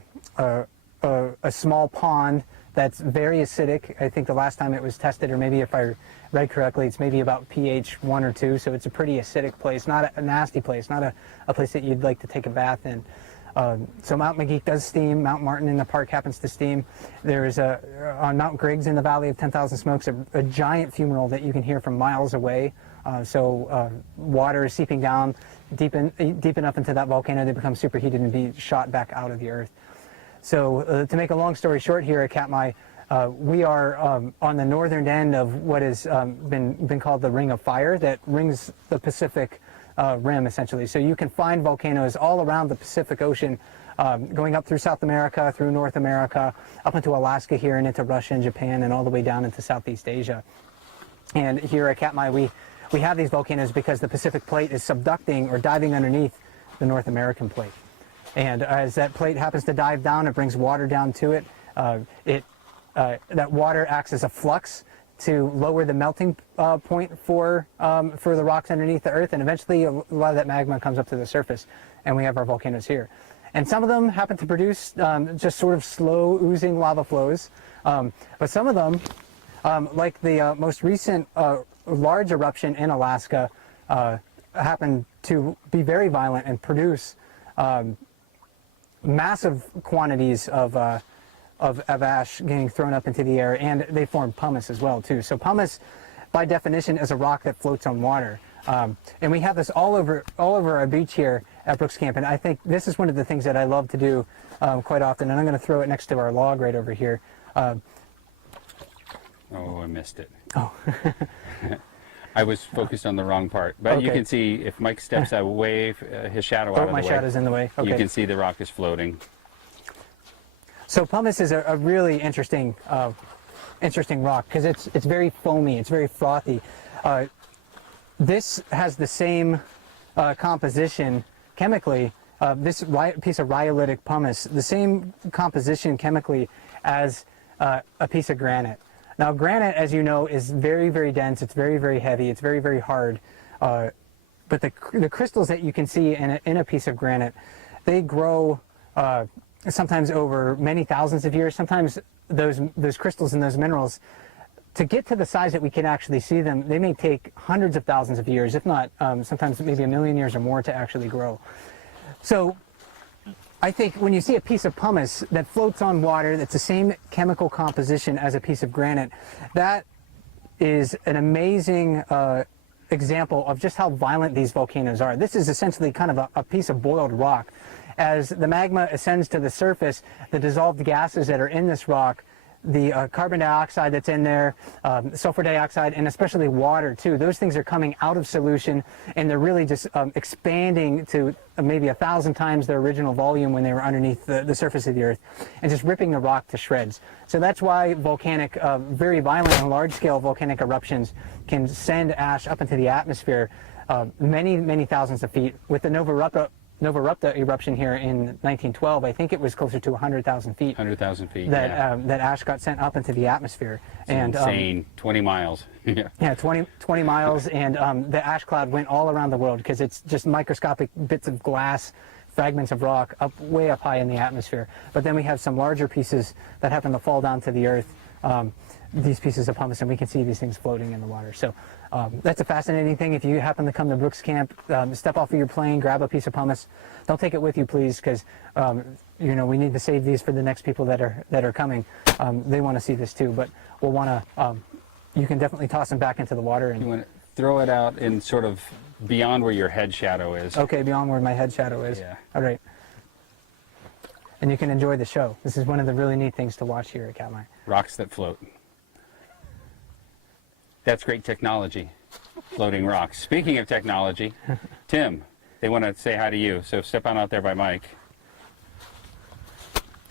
small pond that's very acidic. I think the last time it was tested, or maybe if I read correctly, it's maybe about pH 1 or 2, so it's a pretty acidic place, not a nasty place, not a place that you'd like to take a bath in. So Mount Mcgee does steam. Mount Martin in the park happens to steam. There's on Mount Griggs in the Valley of 10,000 Smokes, a giant fumarole that you can hear from miles away. Water is seeping down deep enough into that volcano to become superheated and be shot back out of the earth. So to make a long story short here at Katmai, We are on the northern end of what has been called the Ring of Fire that rings the Pacific Rim, essentially. So you can find volcanoes all around the Pacific Ocean, going up through South America, through North America, up into Alaska here and into Russia and Japan, and all the way down into Southeast Asia. And here at Katmai, we have these volcanoes because the Pacific Plate is subducting or diving underneath the North American Plate. And as that plate happens to dive down, it brings water down to it. That water acts as a flux to lower the melting point for the rocks underneath the Earth, and eventually a lot of that magma comes up to the surface, and we have our volcanoes here. And some of them happen to produce just sort of slow oozing lava flows, but some of them, like the most recent large eruption in Alaska, happen to be very violent and produce massive quantities of ash getting thrown up into the air, and they form pumice as well too. So pumice, by definition, is a rock that floats on water, and we have this all over our beach here at Brooks Camp. And I think this is one of the things that I love to do quite often. And I'm going to throw it next to our log right over here. Oh, I missed it. Oh. I was focused on the wrong part. But okay. You can see if Mike steps away, his shadow out of the way. My shadow's in the way. Okay. You can see the rock is floating. So pumice is a really interesting rock because it's very foamy, it's very frothy. This has the same composition chemically. This piece of rhyolitic pumice, the same composition chemically as a piece of granite. Now, granite, as you know, is very, very dense. It's very, very heavy. It's very, very hard. But the crystals that you can see in a piece of granite, they grow sometimes over many thousands of years. Sometimes those crystals and those minerals, to get to the size that we can actually see them, they may take hundreds of thousands of years, if not sometimes maybe 1,000,000 years or more to actually grow. So I think when you see a piece of pumice that floats on water, that's the same chemical composition as a piece of granite, that is an amazing example of just how violent these volcanoes are. This is essentially kind of a piece of boiled rock. As the magma ascends to the surface, the dissolved gases that are in this rock, the carbon dioxide that's in there, sulfur dioxide, and especially water too, those things are coming out of solution, and they're really just expanding to maybe 1,000 times their original volume when they were underneath the surface of the Earth, and just ripping the rock to shreds. So that's why volcanic, very violent and large-scale volcanic eruptions can send ash up into the atmosphere many, many thousands of feet. With the Nova Rupta eruption here in 1912, I think it was closer to 100,000 feet. 100,000 feet. That that ash got sent up into the atmosphere. It's insane. 20 miles. Yeah, 20 miles, and the ash cloud went all around the world because it's just microscopic bits of glass, fragments of rock way up high in the atmosphere. But then we have some larger pieces that happen to fall down to the earth. These pieces of pumice, and we can see these things floating in the water. So that's a fascinating thing. If you happen to come to Brooks Camp, step off of your plane, grab a piece of pumice. Don't take it with you, please, because we need to save these for the next people that are coming. They want to see this too, but we'll want to. You can definitely toss them back into the water. And you want to throw it out in sort of beyond where your head shadow is. Okay, beyond where my head shadow is. Yeah. All right. And you can enjoy the show. This is one of the really neat things to watch here at Katmai. Rocks that float. That's great technology, floating rocks. Speaking of technology, Tim, they want to say hi to you, so step on out there by Mike.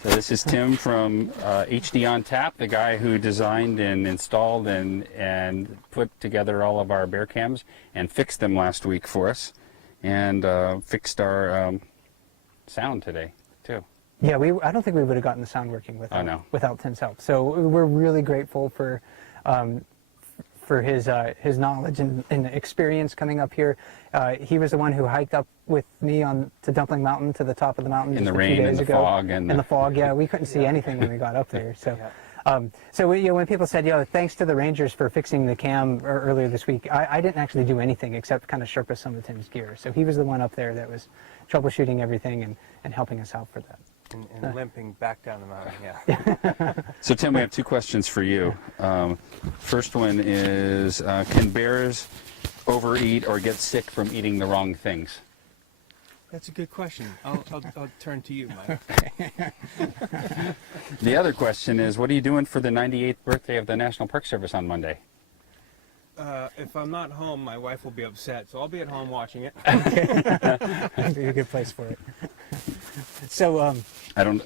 So this is Tim from HD on Tap, the guy who designed and installed and put together all of our bear cams and fixed them last week for us, and fixed our sound today too. Yeah, I don't think we would have gotten the sound working without Tim's help. So we're really grateful for his knowledge and experience coming up here. He was the one who hiked up with me to Dumpling Mountain, to the top of the mountain in just the a rain, few days in the ago. fog, in the fog. Yeah, we couldn't see anything when we got up there. So, when people said, thanks to the Rangers for fixing the cam earlier this week, I didn't actually do anything except kind of sherpa some of Tim's gear. So he was the one up there that was troubleshooting everything and helping us out for that. And limping back down the mountain, yeah. So Tim, we have two questions for you. First one is, can bears overeat or get sick from eating the wrong things? That's a good question. I'll turn to you, Mike. The other question is, what are you doing for the 98th birthday of the National Park Service on Monday? If I'm not home, my wife will be upset, so I'll be at home watching it. That'd be a good place for it. So, I don't.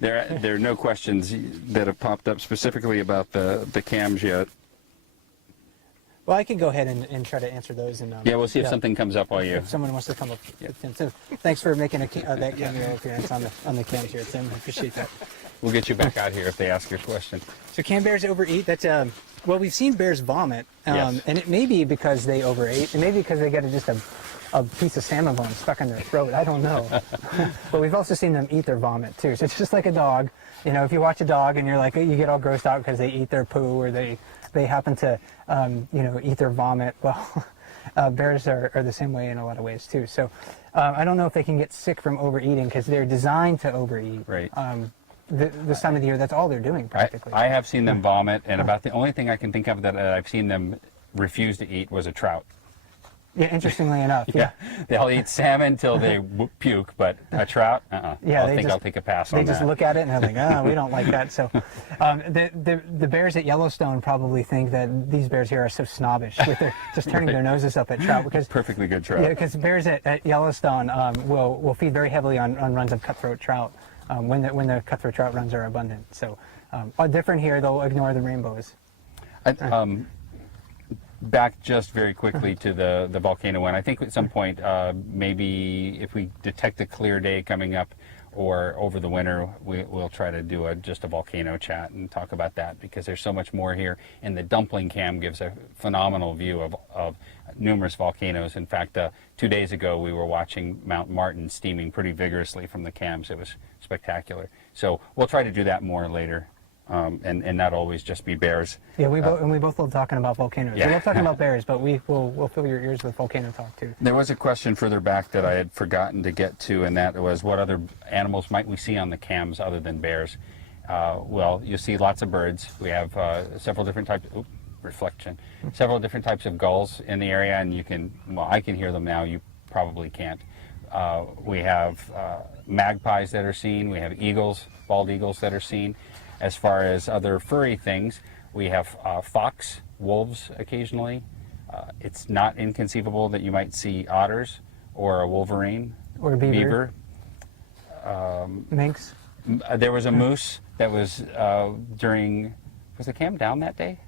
There are no questions that have popped up specifically about the cams yet. well, I can go ahead and try to answer those. And Yeah, we'll see if something comes up while you. If someone wants to come up with Tim. So, thanks for making that cameo appearance on the cams here, Tim. I appreciate that. We'll get you back out here if they ask your question. So, can bears overeat? That's well, we've seen bears vomit, Yes. and it may be because they overate. It may be because they got just a piece of salmon bone stuck in their throat. I don't know. But we've also seen them eat their vomit too. So it's just like a dog. You know, if you watch a dog and you're like, you get all grossed out because they eat their poo or they happen to, eat their vomit. Well, bears are the same way in a lot of ways too. So I don't know if they can get sick from overeating because they're designed to overeat. Right. This time of the year, that's all they're doing practically. I have seen them vomit, and about the only thing I can think of that I've seen them refuse to eat was a trout. Yeah, interestingly enough. Yeah, they'll eat salmon till they puke, but a trout, Yeah, I'll take a pass on They that. just look at it and they're like, oh, we don't like that. So the bears at Yellowstone probably think that these bears here are so snobbish with their just turning their noses up at trout because Perfectly good trout. yeah, because bears at Yellowstone will feed very heavily on runs of cutthroat trout when the cutthroat trout runs are abundant. So different here, they'll ignore the rainbows. Back just very quickly to the volcano one. I think at some point, maybe if we detect a clear day coming up or over the winter, we'll try to do just a volcano chat and talk about that because there's so much more here. And the dumpling cam gives a phenomenal view of numerous volcanoes. In fact, 2 days ago, we were watching Mount Martin steaming pretty vigorously from the cams. It was spectacular. So we'll try to do that more later. And not always just be bears. Yeah, we both love talking about volcanoes. Yeah. We love talking about bears, but we'll fill your ears with volcano talk too. There was a question further back that I had forgotten to get to, and that was what other animals might we see on the cams other than bears? Well, you'll see lots of birds. We have several different types. Reflection. Several different types of gulls in the area, and I can hear them now. You probably can't. We have magpies that are seen. We have eagles, bald eagles that are seen. As far as other furry things, we have fox, wolves occasionally. It's not inconceivable that you might see otters or a wolverine. Or a beaver. Minks. There was a moose that was during... Was the cam down that day?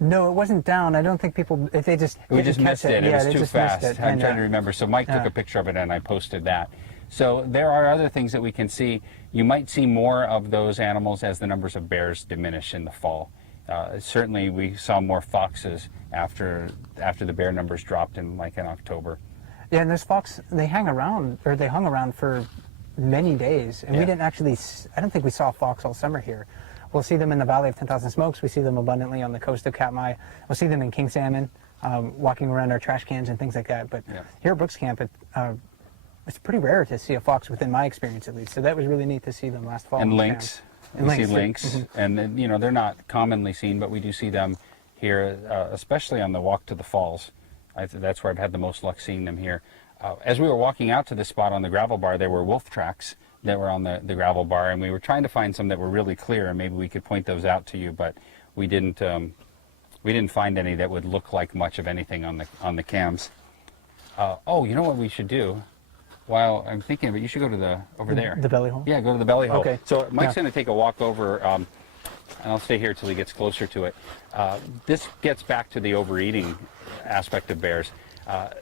No, it wasn't down. I don't think people... If they just We just catch missed it. It Yeah, was they too just fast. missed it. I'm And, trying to remember. So Mike took a picture of it and I posted that. So there are other things that we can see. You might see more of those animals as the numbers of bears diminish in the fall. Certainly we saw more foxes after the bear numbers dropped in October. Yeah, and those fox, they hung around for many days. And we didn't actually... I don't think we saw fox all summer here. We'll see them in the Valley of 10,000 Smokes. We see them abundantly on the coast of Katmai. We'll see them in king salmon, walking around our trash cans and things like that. But here at Brooks Camp, it's pretty rare to see a fox within my experience, at least. So that was really neat to see them last fall. And lynx. We see lynx. Mm-hmm. And then, they're not commonly seen, but we do see them here, especially on the walk to the falls. That's where I've had the most luck seeing them here. As we were walking out to this spot on the gravel bar, there were wolf tracks that were on the gravel bar, and we were trying to find some that were really clear, and maybe we could point those out to you, but we didn't find any that would look like much of anything on the cams. You know what we should do? While I'm thinking of it, you should go to over there. The belly hole? Yeah, go to the belly hole. Okay. So Mike's going to take a walk over, and I'll stay here till he gets closer to it. This gets back to the overeating aspect of bears.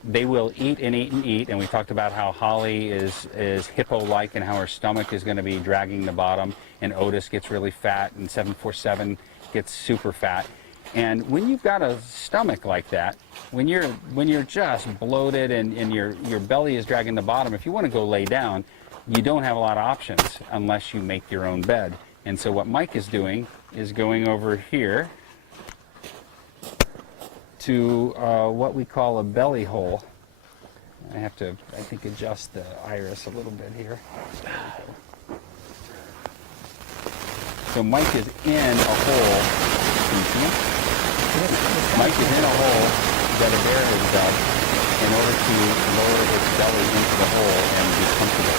They will eat and eat and eat, and we talked about how Holly is hippo-like and how her stomach is going to be dragging the bottom, and Otis gets really fat, and 747 gets super fat. And when you've got a stomach like that, when you're just bloated and your belly is dragging the bottom, if you want to go lay down, you don't have a lot of options unless you make your own bed. And so what Mike is doing is going over here to what we call a belly hole. I have to, I think, adjust the iris a little bit here. So Mike is in a hole. Can you see him? Mike is in a hole that a bear has dug. in order to lower its belly into the hole and be comfortable.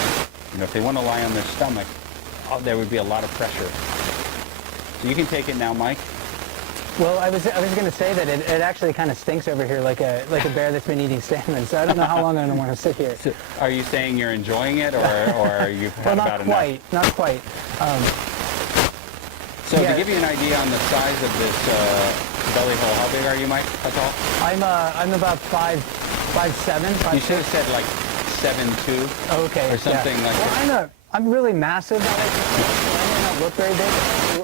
You know, if they want to lie on their stomach, there would be a lot of pressure. So you can take it now, Mike. Well, I was going to say that it actually kind of stinks over here like a bear that's been eating salmon. So I don't know how long I'm going to want to sit here. So are you saying you're enjoying it, or are you well, about enough? Not quite. So to give you an idea on the size of this belly hole, how big are you, Mike? How tall? I'm about 5'7". You should have said like 7'2". Okay. Or something like that. Well, I'm really massive. I may not look very big.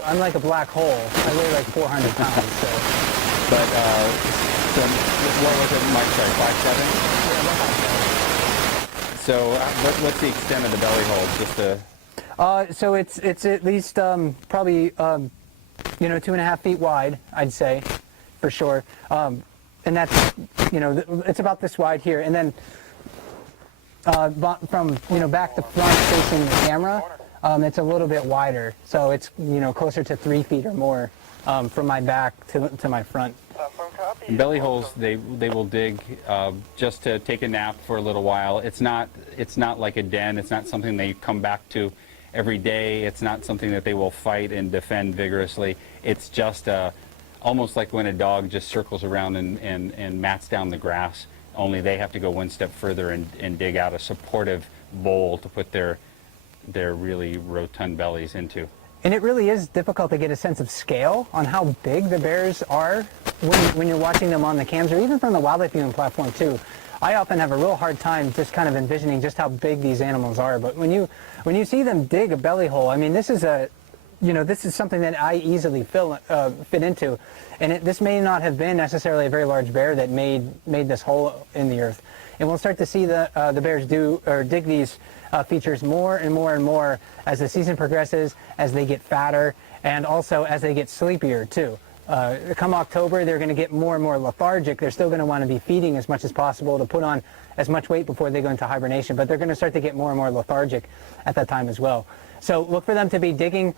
I'm like a black hole. I weigh like 400 pounds. So. But so what was it, Mike? Sorry, 5'7"? So what's the extent of the belly hole? Just so it's at least probably 2.5 feet wide, I'd say, for sure. And that's it's about this wide here, and then from back to front facing the camera, it's a little bit wider. So it's closer to 3 feet or more from my back to my front. And belly holes, they will dig just to take a nap for a little while. It's not like a den. It's not something they come back to every day. It's not something that they will fight and defend vigorously. It's just almost like when a dog just circles around and mats down the grass, only they have to go one step further and dig out a supportive bowl to put their really rotund bellies into. And it really is difficult to get a sense of scale on how big the bears are when you're watching them on the cams, or even from the wildlife viewing platform too. I often have a real hard time just kind of envisioning just how big these animals are. But when you see them dig a belly hole, I mean, this is something that I easily fit into. And this may not have been necessarily a very large bear that made this hole in the earth. And we'll start to see the bears dig these features more and more and more as the season progresses, as they get fatter, and also as they get sleepier too. Come October, they're going to get more and more lethargic. They're still going to want to be feeding as much as possible to put on as much weight before they go into hibernation, but they're going to start to get more and more lethargic at that time as well. So look for them to be digging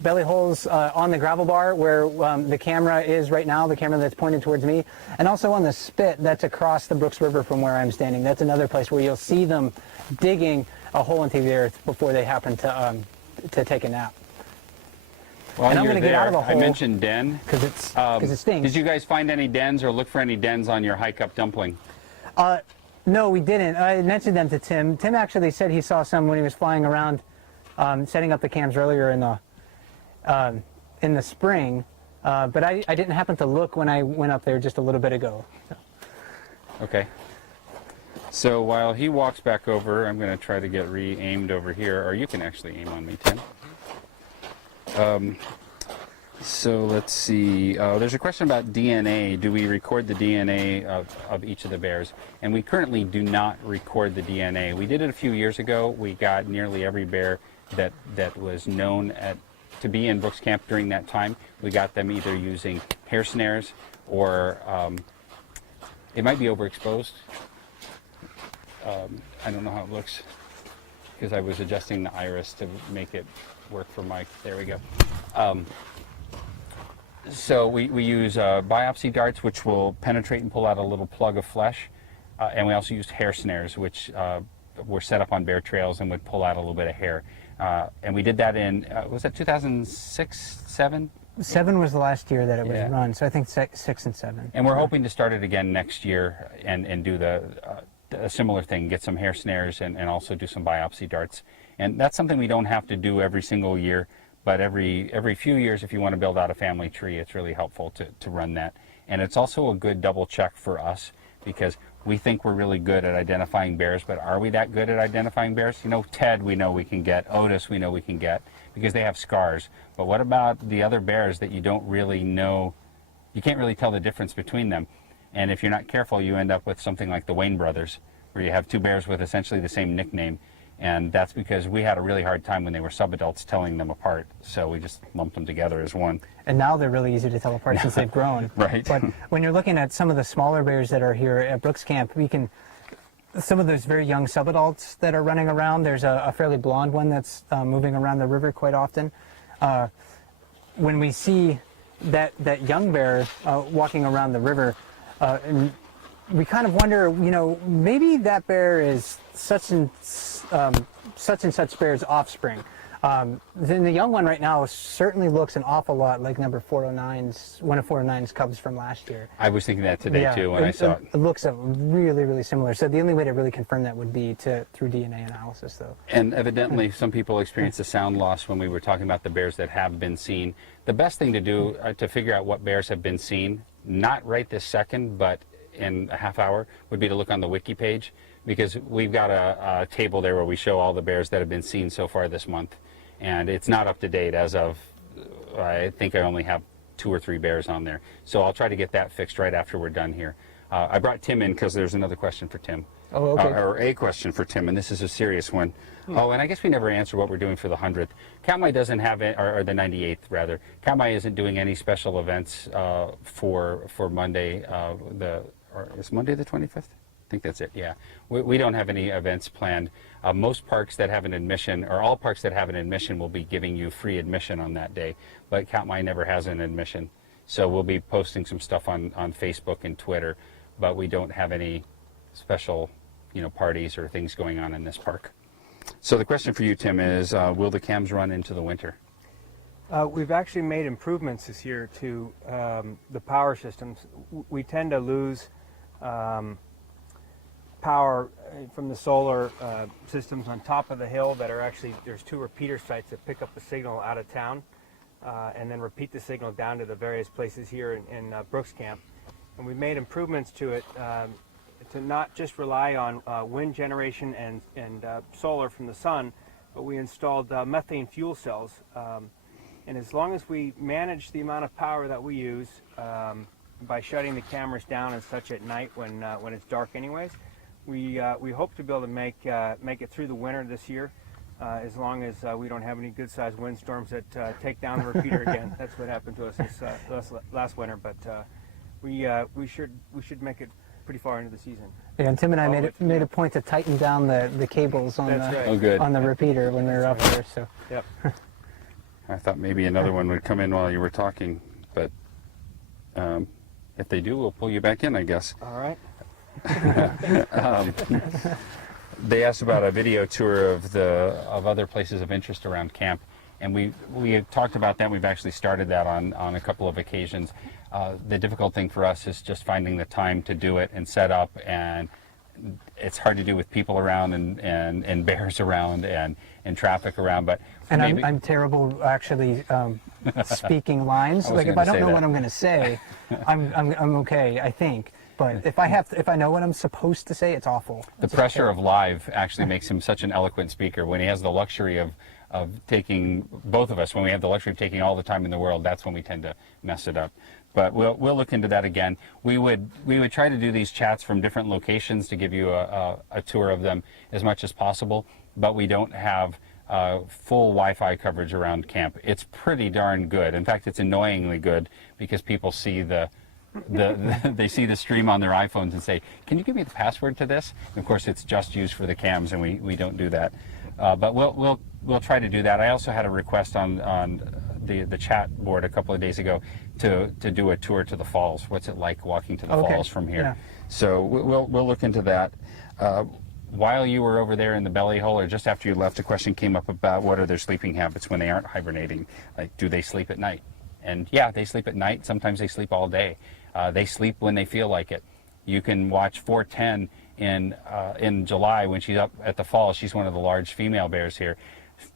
belly holes on the gravel bar where the camera is right now, the camera that's pointed towards me, and also on the spit that's across the Brooks River from where I'm standing. That's another place where you'll see them digging a hole into the earth before they happen to take a nap. While and I'm you're going to get out of the hole. I mentioned den. Because it stings. Did you guys find any dens or look for any dens on your hike up Dumpling? No, we didn't. I mentioned them to Tim. Tim actually said he saw some when he was flying around setting up the cams earlier in the spring. But I didn't happen to look when I went up there just a little bit ago. So. Okay. So while he walks back over, I'm going to try to get re-aimed over here, or you can actually aim on me, Tim. So let's see. There's a question about DNA. Do we record the DNA of each of the bears? And we currently do not record the DNA. We did it a few years ago. We got nearly every bear that was known to be in Brooks Camp during that time. We got them either using hair snares or it might be overexposed. I don't know how it looks because I was adjusting the iris to make it work for Mike. There we go. So we use biopsy darts, which will penetrate and pull out a little plug of flesh. And we also used hair snares, which were set up on bear trails and would pull out a little bit of hair. And we did that in, was that 2006, 7? 7 was the last year that it was run, so I think 6 and 7. And we're hoping to start it again next year and do a similar thing, get some hair snares and also do some biopsy darts. And that's something we don't have to do every single year, but every few years, if you want to build out a family tree, it's really helpful to run that. And it's also a good double check for us because we think we're really good at identifying bears, but are we that good at identifying bears? You know, Ted we know we can get, Otis we know we can get because they have scars. But what about the other bears that you don't really know, you can't really tell the difference between them? And if you're not careful, you end up with something like the Wayne brothers, where you have two bears with essentially the same nickname. And that's because we had a really hard time when they were subadults telling them apart. So we just lumped them together as one. And now they're really easy to tell apart since they've grown. Right. But when you're looking at some of the smaller bears that are here at Brooks Camp, some of those very young subadults that are running around, there's a fairly blonde one that's moving around the river quite often. When we see that young bear walking around the river, and we kind of wonder, you know, maybe that bear is such and such bear's offspring. Then the young one right now certainly looks an awful lot like number 409's, one of 409's cubs from last year. I was thinking that today too when I saw it. It looks really, really similar. So the only way to really confirm that would be through DNA analysis, though. And evidently, some people experience the sound loss when we were talking about the bears that have been seen. The best thing to do to figure out what bears have been seen, not right this second, but in a half hour, would be to look on the wiki page, because we've got a table there where we show all the bears that have been seen so far this month. And it's not up to date as of, I think I only have 2 or 3 bears on there. So I'll try to get that fixed right after we're done here. I brought Tim in because there's another question for Tim. Oh, okay. Or a question for Tim, and this is a serious one. Oh, and I guess we never answered what we're doing for the 100th. Katmai doesn't have, or the 98th rather. Katmai isn't doing any special events for Monday. Is Monday the 25th? I think that's it, yeah. We don't have any events planned. Most parks that have an admission, or all parks that have an admission, will be giving you free admission on that day, but Katmai never has an admission. So we'll be posting some stuff on Facebook and Twitter, but we don't have any special, you know, parties or things going on in this park. So the question for you, Tim, is will the cams run into the winter? We've actually made improvements this year to the power systems. We tend to lose power from the solar systems on top of the hill that are actually, there's 2 repeater sites that pick up the signal out of town and then repeat the signal down to the various places here in Brooks Camp. And we've made improvements to it to not just rely on wind generation and solar from the sun, but we installed methane fuel cells. And as long as we manage the amount of power that we use by shutting the cameras down and such at night when it's dark anyways, we hope to be able to make it through the winter this year, as long as we don't have any good-sized windstorms that take down the repeater again. That's what happened to us this last winter, but we should make it pretty far into the season. Yeah, and Tim and I made a point to tighten down the cables on on the repeater when we were up there. So. Yep. I thought maybe another one would come in while you were talking, but if they do, we'll pull you back in, I guess. All right. They asked about a video tour of other places of interest around camp, and we had talked about that. We've actually started that on a couple of occasions. The difficult thing for us is just finding the time to do it and set up, and it's hard to do with people around and bears around and traffic around. But and I'm terrible actually speaking lines. Like if I don't know what I'm going to say, I'm okay, I think. But if I know what I'm supposed to say, it's awful. The pressure of live actually makes him such an eloquent speaker. When he has the luxury of taking, both of us, when we have the luxury of taking all the time in the world, that's when we tend to mess it up. But we'll look into that again. We would try to do these chats from different locations to give you a tour of them as much as possible. But we don't have full Wi-Fi coverage around camp. It's pretty darn good. In fact, it's annoyingly good because people see they see the stream on their iPhones and say, "Can you give me the password to this?" And of course, it's just used for the cams, and we don't do that. But we'll try to do that. I also had a request on the chat board a couple of days ago to do a tour to the falls. What's it like walking to the falls from here? Yeah. So we'll look into that. While you were over there in the belly hole, or just after you left, a question came up about what are their sleeping habits when they aren't hibernating. Like, do they sleep at night? And yeah, they sleep at night. Sometimes they sleep all day. They sleep when they feel like it. You can watch 410 in July when she's up at the falls. She's one of the large female bears here.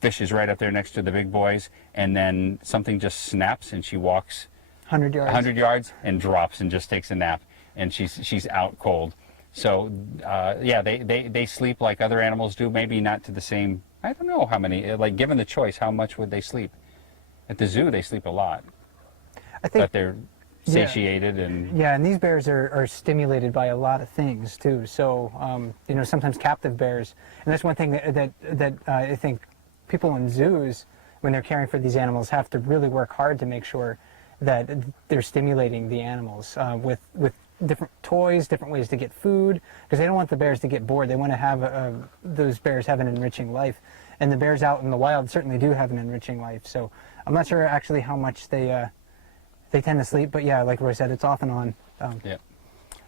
Fishes right up there next to the big boys, and then something just snaps and she walks 100 yards and drops and just takes a nap, and she's out cold. So yeah, they sleep like other animals do. Maybe not to the same. I don't know how many. Like, given the choice, how much would they sleep? At the zoo, they sleep a lot. I think, but they're satiated and and these bears are stimulated by a lot of things too. So you know, sometimes captive bears, and that's one thing that I think people in zoos, when they're caring for these animals, have to really work hard to make sure that they're stimulating the animals with different toys, different ways to get food, because they don't want the bears to get bored. They want to have those bears have an enriching life, and the bears out in the wild certainly do have an enriching life. So I'm not sure actually how much they tend to sleep, but yeah, like Roy said, it's off and on. Yeah.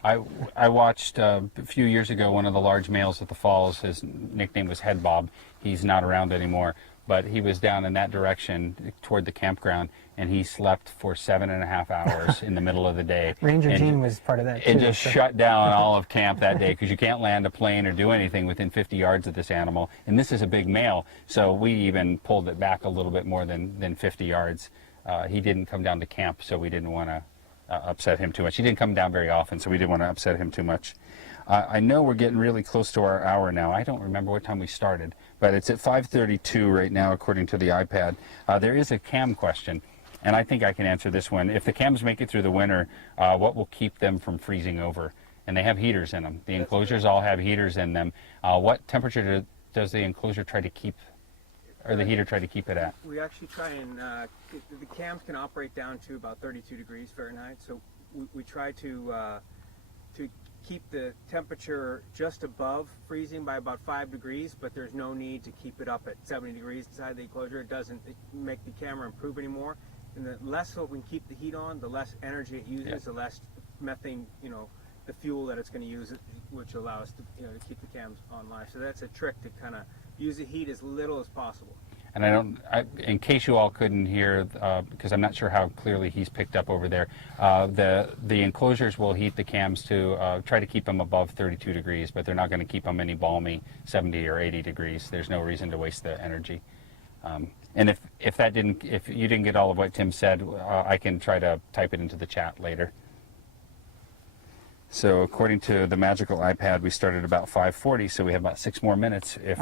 I watched a few years ago one of the large males at the falls. His nickname was Head Bob. He's not around anymore, but he was down in that direction toward the campground, and he slept for 7.5 hours in the middle of the day. Ranger And Gene was part of that too. it just shut down all of camp that day because you can't land a plane or do anything within 50 yards of this animal. And this is a big male, so we even pulled it back a little bit more than 50 yards. He didn't come down to camp, so we didn't want to upset him too much. He didn't come down very often, so we didn't want to upset him too much. I know we're getting really close to our hour now. I don't remember what time we started, but it's at 5:32 right now, according to the iPad. There is a cam question, and I think I can answer this one. If the cams make it through the winter, what will keep them from freezing over? And they have heaters in them. The enclosures all have heaters in them. What temperature does the enclosure try to keep, or the heater try to keep it at? We actually try and the cams can operate down to about 32 degrees Fahrenheit. So we try to keep the temperature just above freezing by about 5 degrees, but there's no need to keep it up at 70 degrees inside the enclosure. It doesn't make the camera improve anymore. And the less so we can keep the heat on, the less energy it uses, the less methane, the fuel that it's going to use, which allows to, to keep the cams online. So that's a trick to kind of use the heat as little as possible. And in case you all couldn't hear, because I'm not sure how clearly he's picked up over there, the enclosures will heat the cams to try to keep them above 32 degrees, but they're not going to keep them any balmy 70 or 80 degrees. There's no reason to waste the energy. And if you didn't get all of what Tim said, I can try to type it into the chat later. So according to the magical iPad, we started about 5:40, so we have about 6 more minutes if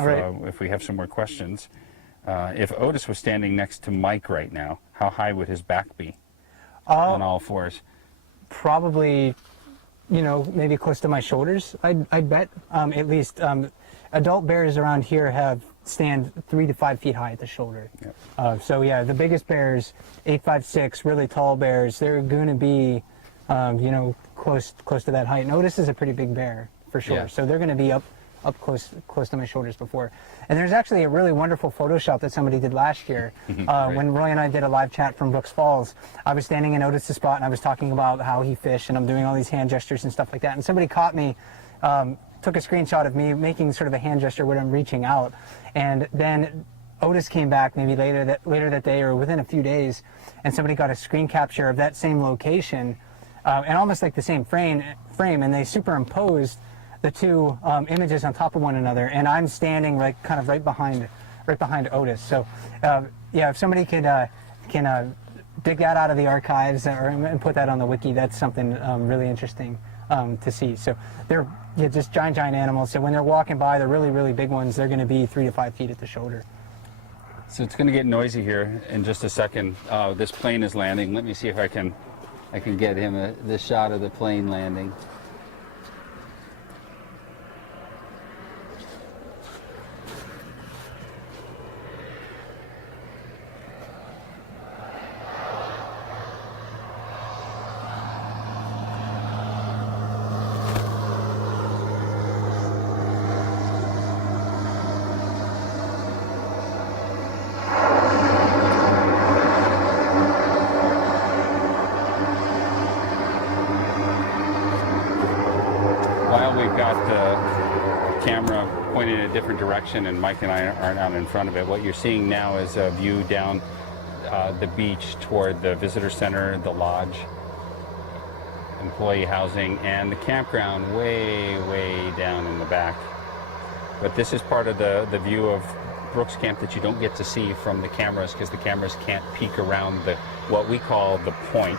we have some more questions. If Otis was standing next to Mike right now, how high would his back be on all fours? Probably, maybe close to my shoulders, I'd bet. At least adult bears around here stand 3 to 5 feet high at the shoulder. Yep. So yeah, the biggest bears, 8'5", really tall bears, they're going to be, close to that height. And Otis is a pretty big bear for sure. Yeah. So they're going to be up close to my shoulders before. And there's actually a really wonderful Photoshop that somebody did last year. When Roy and I did a live chat from Brooks Falls, I was standing in Otis' spot and I was talking about how he fished, and I'm doing all these hand gestures and stuff like that. And somebody caught me, took a screenshot of me making sort of a hand gesture when I'm reaching out. And then Otis came back maybe later that day or within a few days, and somebody got a screen capture of that same location and almost like the same frame, and they superimposed the two images on top of one another, and I'm standing right behind Otis. So yeah, if somebody can dig that out of the archives and put that on the wiki, that's something really interesting to see. So they're just giant animals. So when they're walking by, they're really big ones. They're going to be 3 to 5 feet at the shoulder. So it's going to get noisy here in just a second. This plane is landing. Let me see if I can get him the shot of the plane landing. Different direction, and Mike and I aren't out in front of it. What you're seeing now is a view down the beach toward the visitor center, the lodge, employee housing, and the campground way down in the back. But this is part of the view of Brooks Camp that you don't get to see from the cameras, because the cameras can't peek around what we call the point.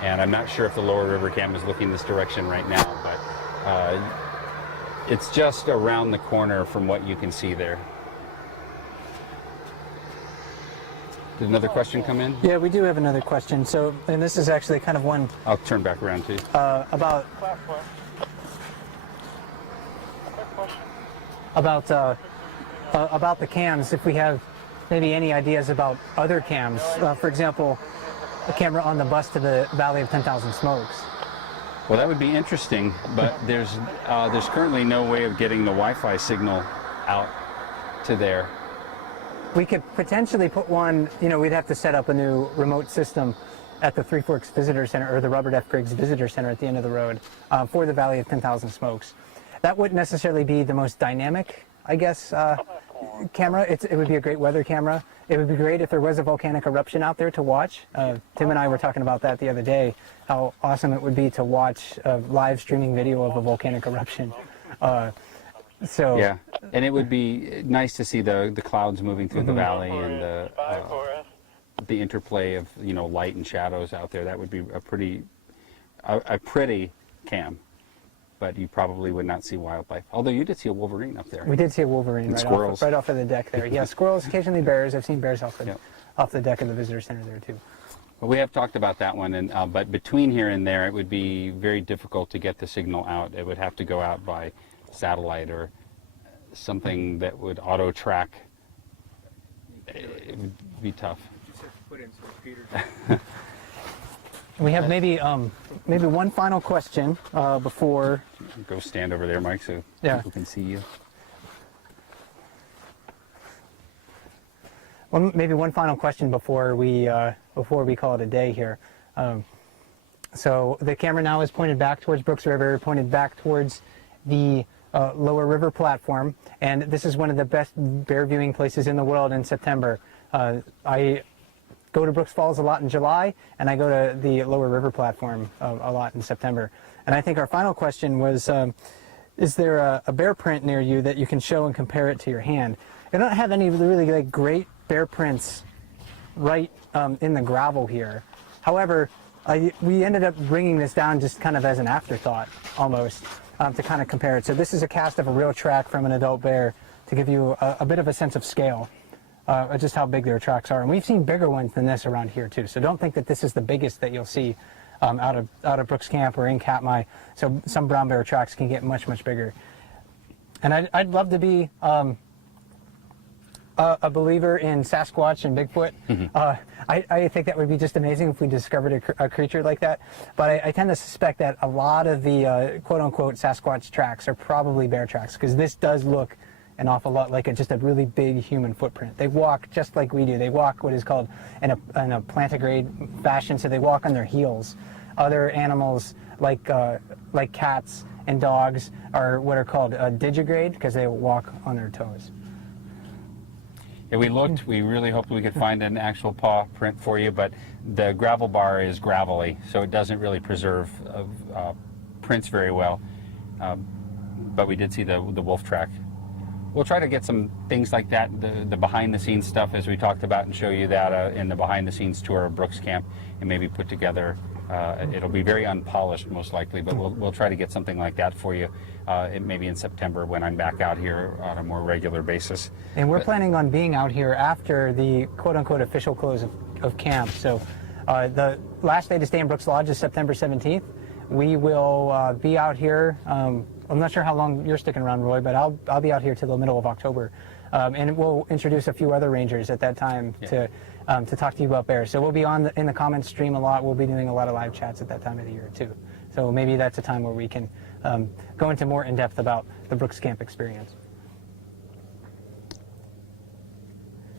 And I'm not sure if the Lower River Cam is looking this direction right now, but it's just around the corner from what you can see there. Did another question come in? Yeah, we do have another question. So, and this is actually kind of one... I'll turn back around to you. About the cams, if we have maybe any ideas about other cams. For example, a camera on the bus to the Valley of 10,000 Smokes. Well, that would be interesting, but there's currently no way of getting the Wi-Fi signal out to there. We could potentially put one, we'd have to set up a new remote system, at the Three Forks Visitor Center, or the Robert F. Griggs Visitor Center at the end of the road, for the Valley of 10,000 Smokes. That wouldn't necessarily be the most dynamic, I guess, camera. It would be a great weather camera. It would be great if there was a volcanic eruption out there to watch. Tim and I were talking about that the other day, how awesome it would be to watch a live streaming video of a volcanic eruption. So yeah, and it would be nice to see the clouds moving through the valley and the interplay of light and shadows out there. That would be a pretty cam. But you probably would not see wildlife. Although you did see a wolverine up there. We did see a wolverine right off of the deck there. Yeah, squirrels, occasionally bears. I've seen bears off the deck of the visitor center there too. Well, we have talked about that one, and but between here and there, it would be very difficult to get the signal out. It would have to go out by satellite or something that would auto track. It would be tough. Just have to put in some repeaters. We have maybe one final question before. Go stand over there, Mike, so people can see you. Well, maybe one final question before we call it a day here. So the camera now is pointed back towards Brooks River, pointed back towards the lower river platform, and this is one of the best bear viewing places in the world in September. I go to Brooks Falls a lot in July, and I go to the lower river platform a lot in September. And I think our final question was, is there a bear print near you that you can show and compare it to your hand? I don't have any really great bear prints right in the gravel here. However, we ended up bringing this down just kind of as an afterthought almost to kind of compare it. So this is a cast of a real track from an adult bear to give you a bit of a sense of scale. Just how big their tracks are, and we've seen bigger ones than this around here too. So don't think that this is the biggest that you'll see out of Brooks Camp or in Katmai. So some brown bear tracks can get much bigger. And I'd love to be a believer in Sasquatch and Bigfoot. I think that would be just amazing if we discovered a creature like that. But I tend to suspect that a lot of the quote-unquote Sasquatch tracks are probably bear tracks, because this does look an awful lot like just a really big human footprint. They walk just like we do. They walk what is called in a plantigrade fashion, so they walk on their heels. Other animals like cats and dogs are what are called digigrade, because they walk on their toes. Yeah, we looked. We really hoped we could find an actual paw print for you, but the gravel bar is gravelly, so it doesn't really preserve prints very well. But we did see the wolf track. We'll try to get some things like that, the behind-the-scenes stuff, as we talked about, and show you that in the behind-the-scenes tour of Brooks Camp, and maybe put together. It'll be very unpolished, most likely, but we'll try to get something like that for you, maybe in September when I'm back out here on a more regular basis. And we're planning on being out here after the quote-unquote official close of camp. So the last day to stay in Brooks Lodge is September 17th. We will be out here. I'm not sure how long you're sticking around, Roy, but I'll be out here till the middle of October, and we'll introduce a few other rangers at that time to talk to you about bears. So we'll be in the comments stream a lot. We'll be doing a lot of live chats at that time of the year too. So maybe that's a time where we can go into more in depth about the Brooks Camp experience.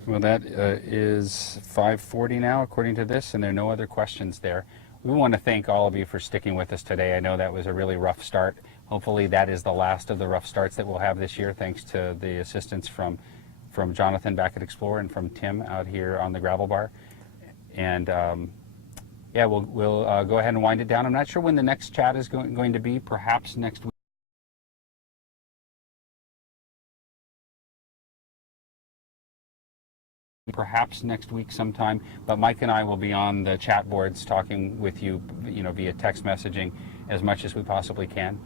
Well, that is 5:40 now, according to this, and there are no other questions there. We want to thank all of you for sticking with us today. I know that was a really rough start. Hopefully that is the last of the rough starts that we'll have this year, thanks to the assistance from Jonathan back at Explorer and from Tim out here on the gravel bar. And yeah, we'll go ahead and wind it down. I'm not sure when the next chat is going to be, perhaps next week. Perhaps next week sometime, but Mike and I will be on the chat boards talking with you, via text messaging as much as we possibly can.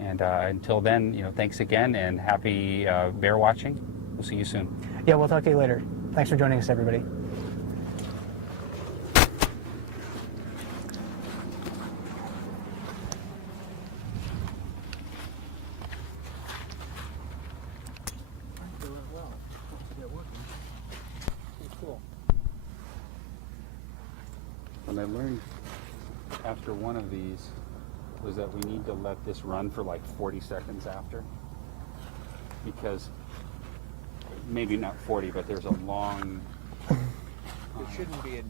And until then, thanks again and happy bear watching. We'll see you soon. Yeah, we'll talk to you later. Thanks for joining us, everybody. What I learned after one of these was that we need to let this run for like 40 seconds after, because maybe not 40, but there's a long... It shouldn't be a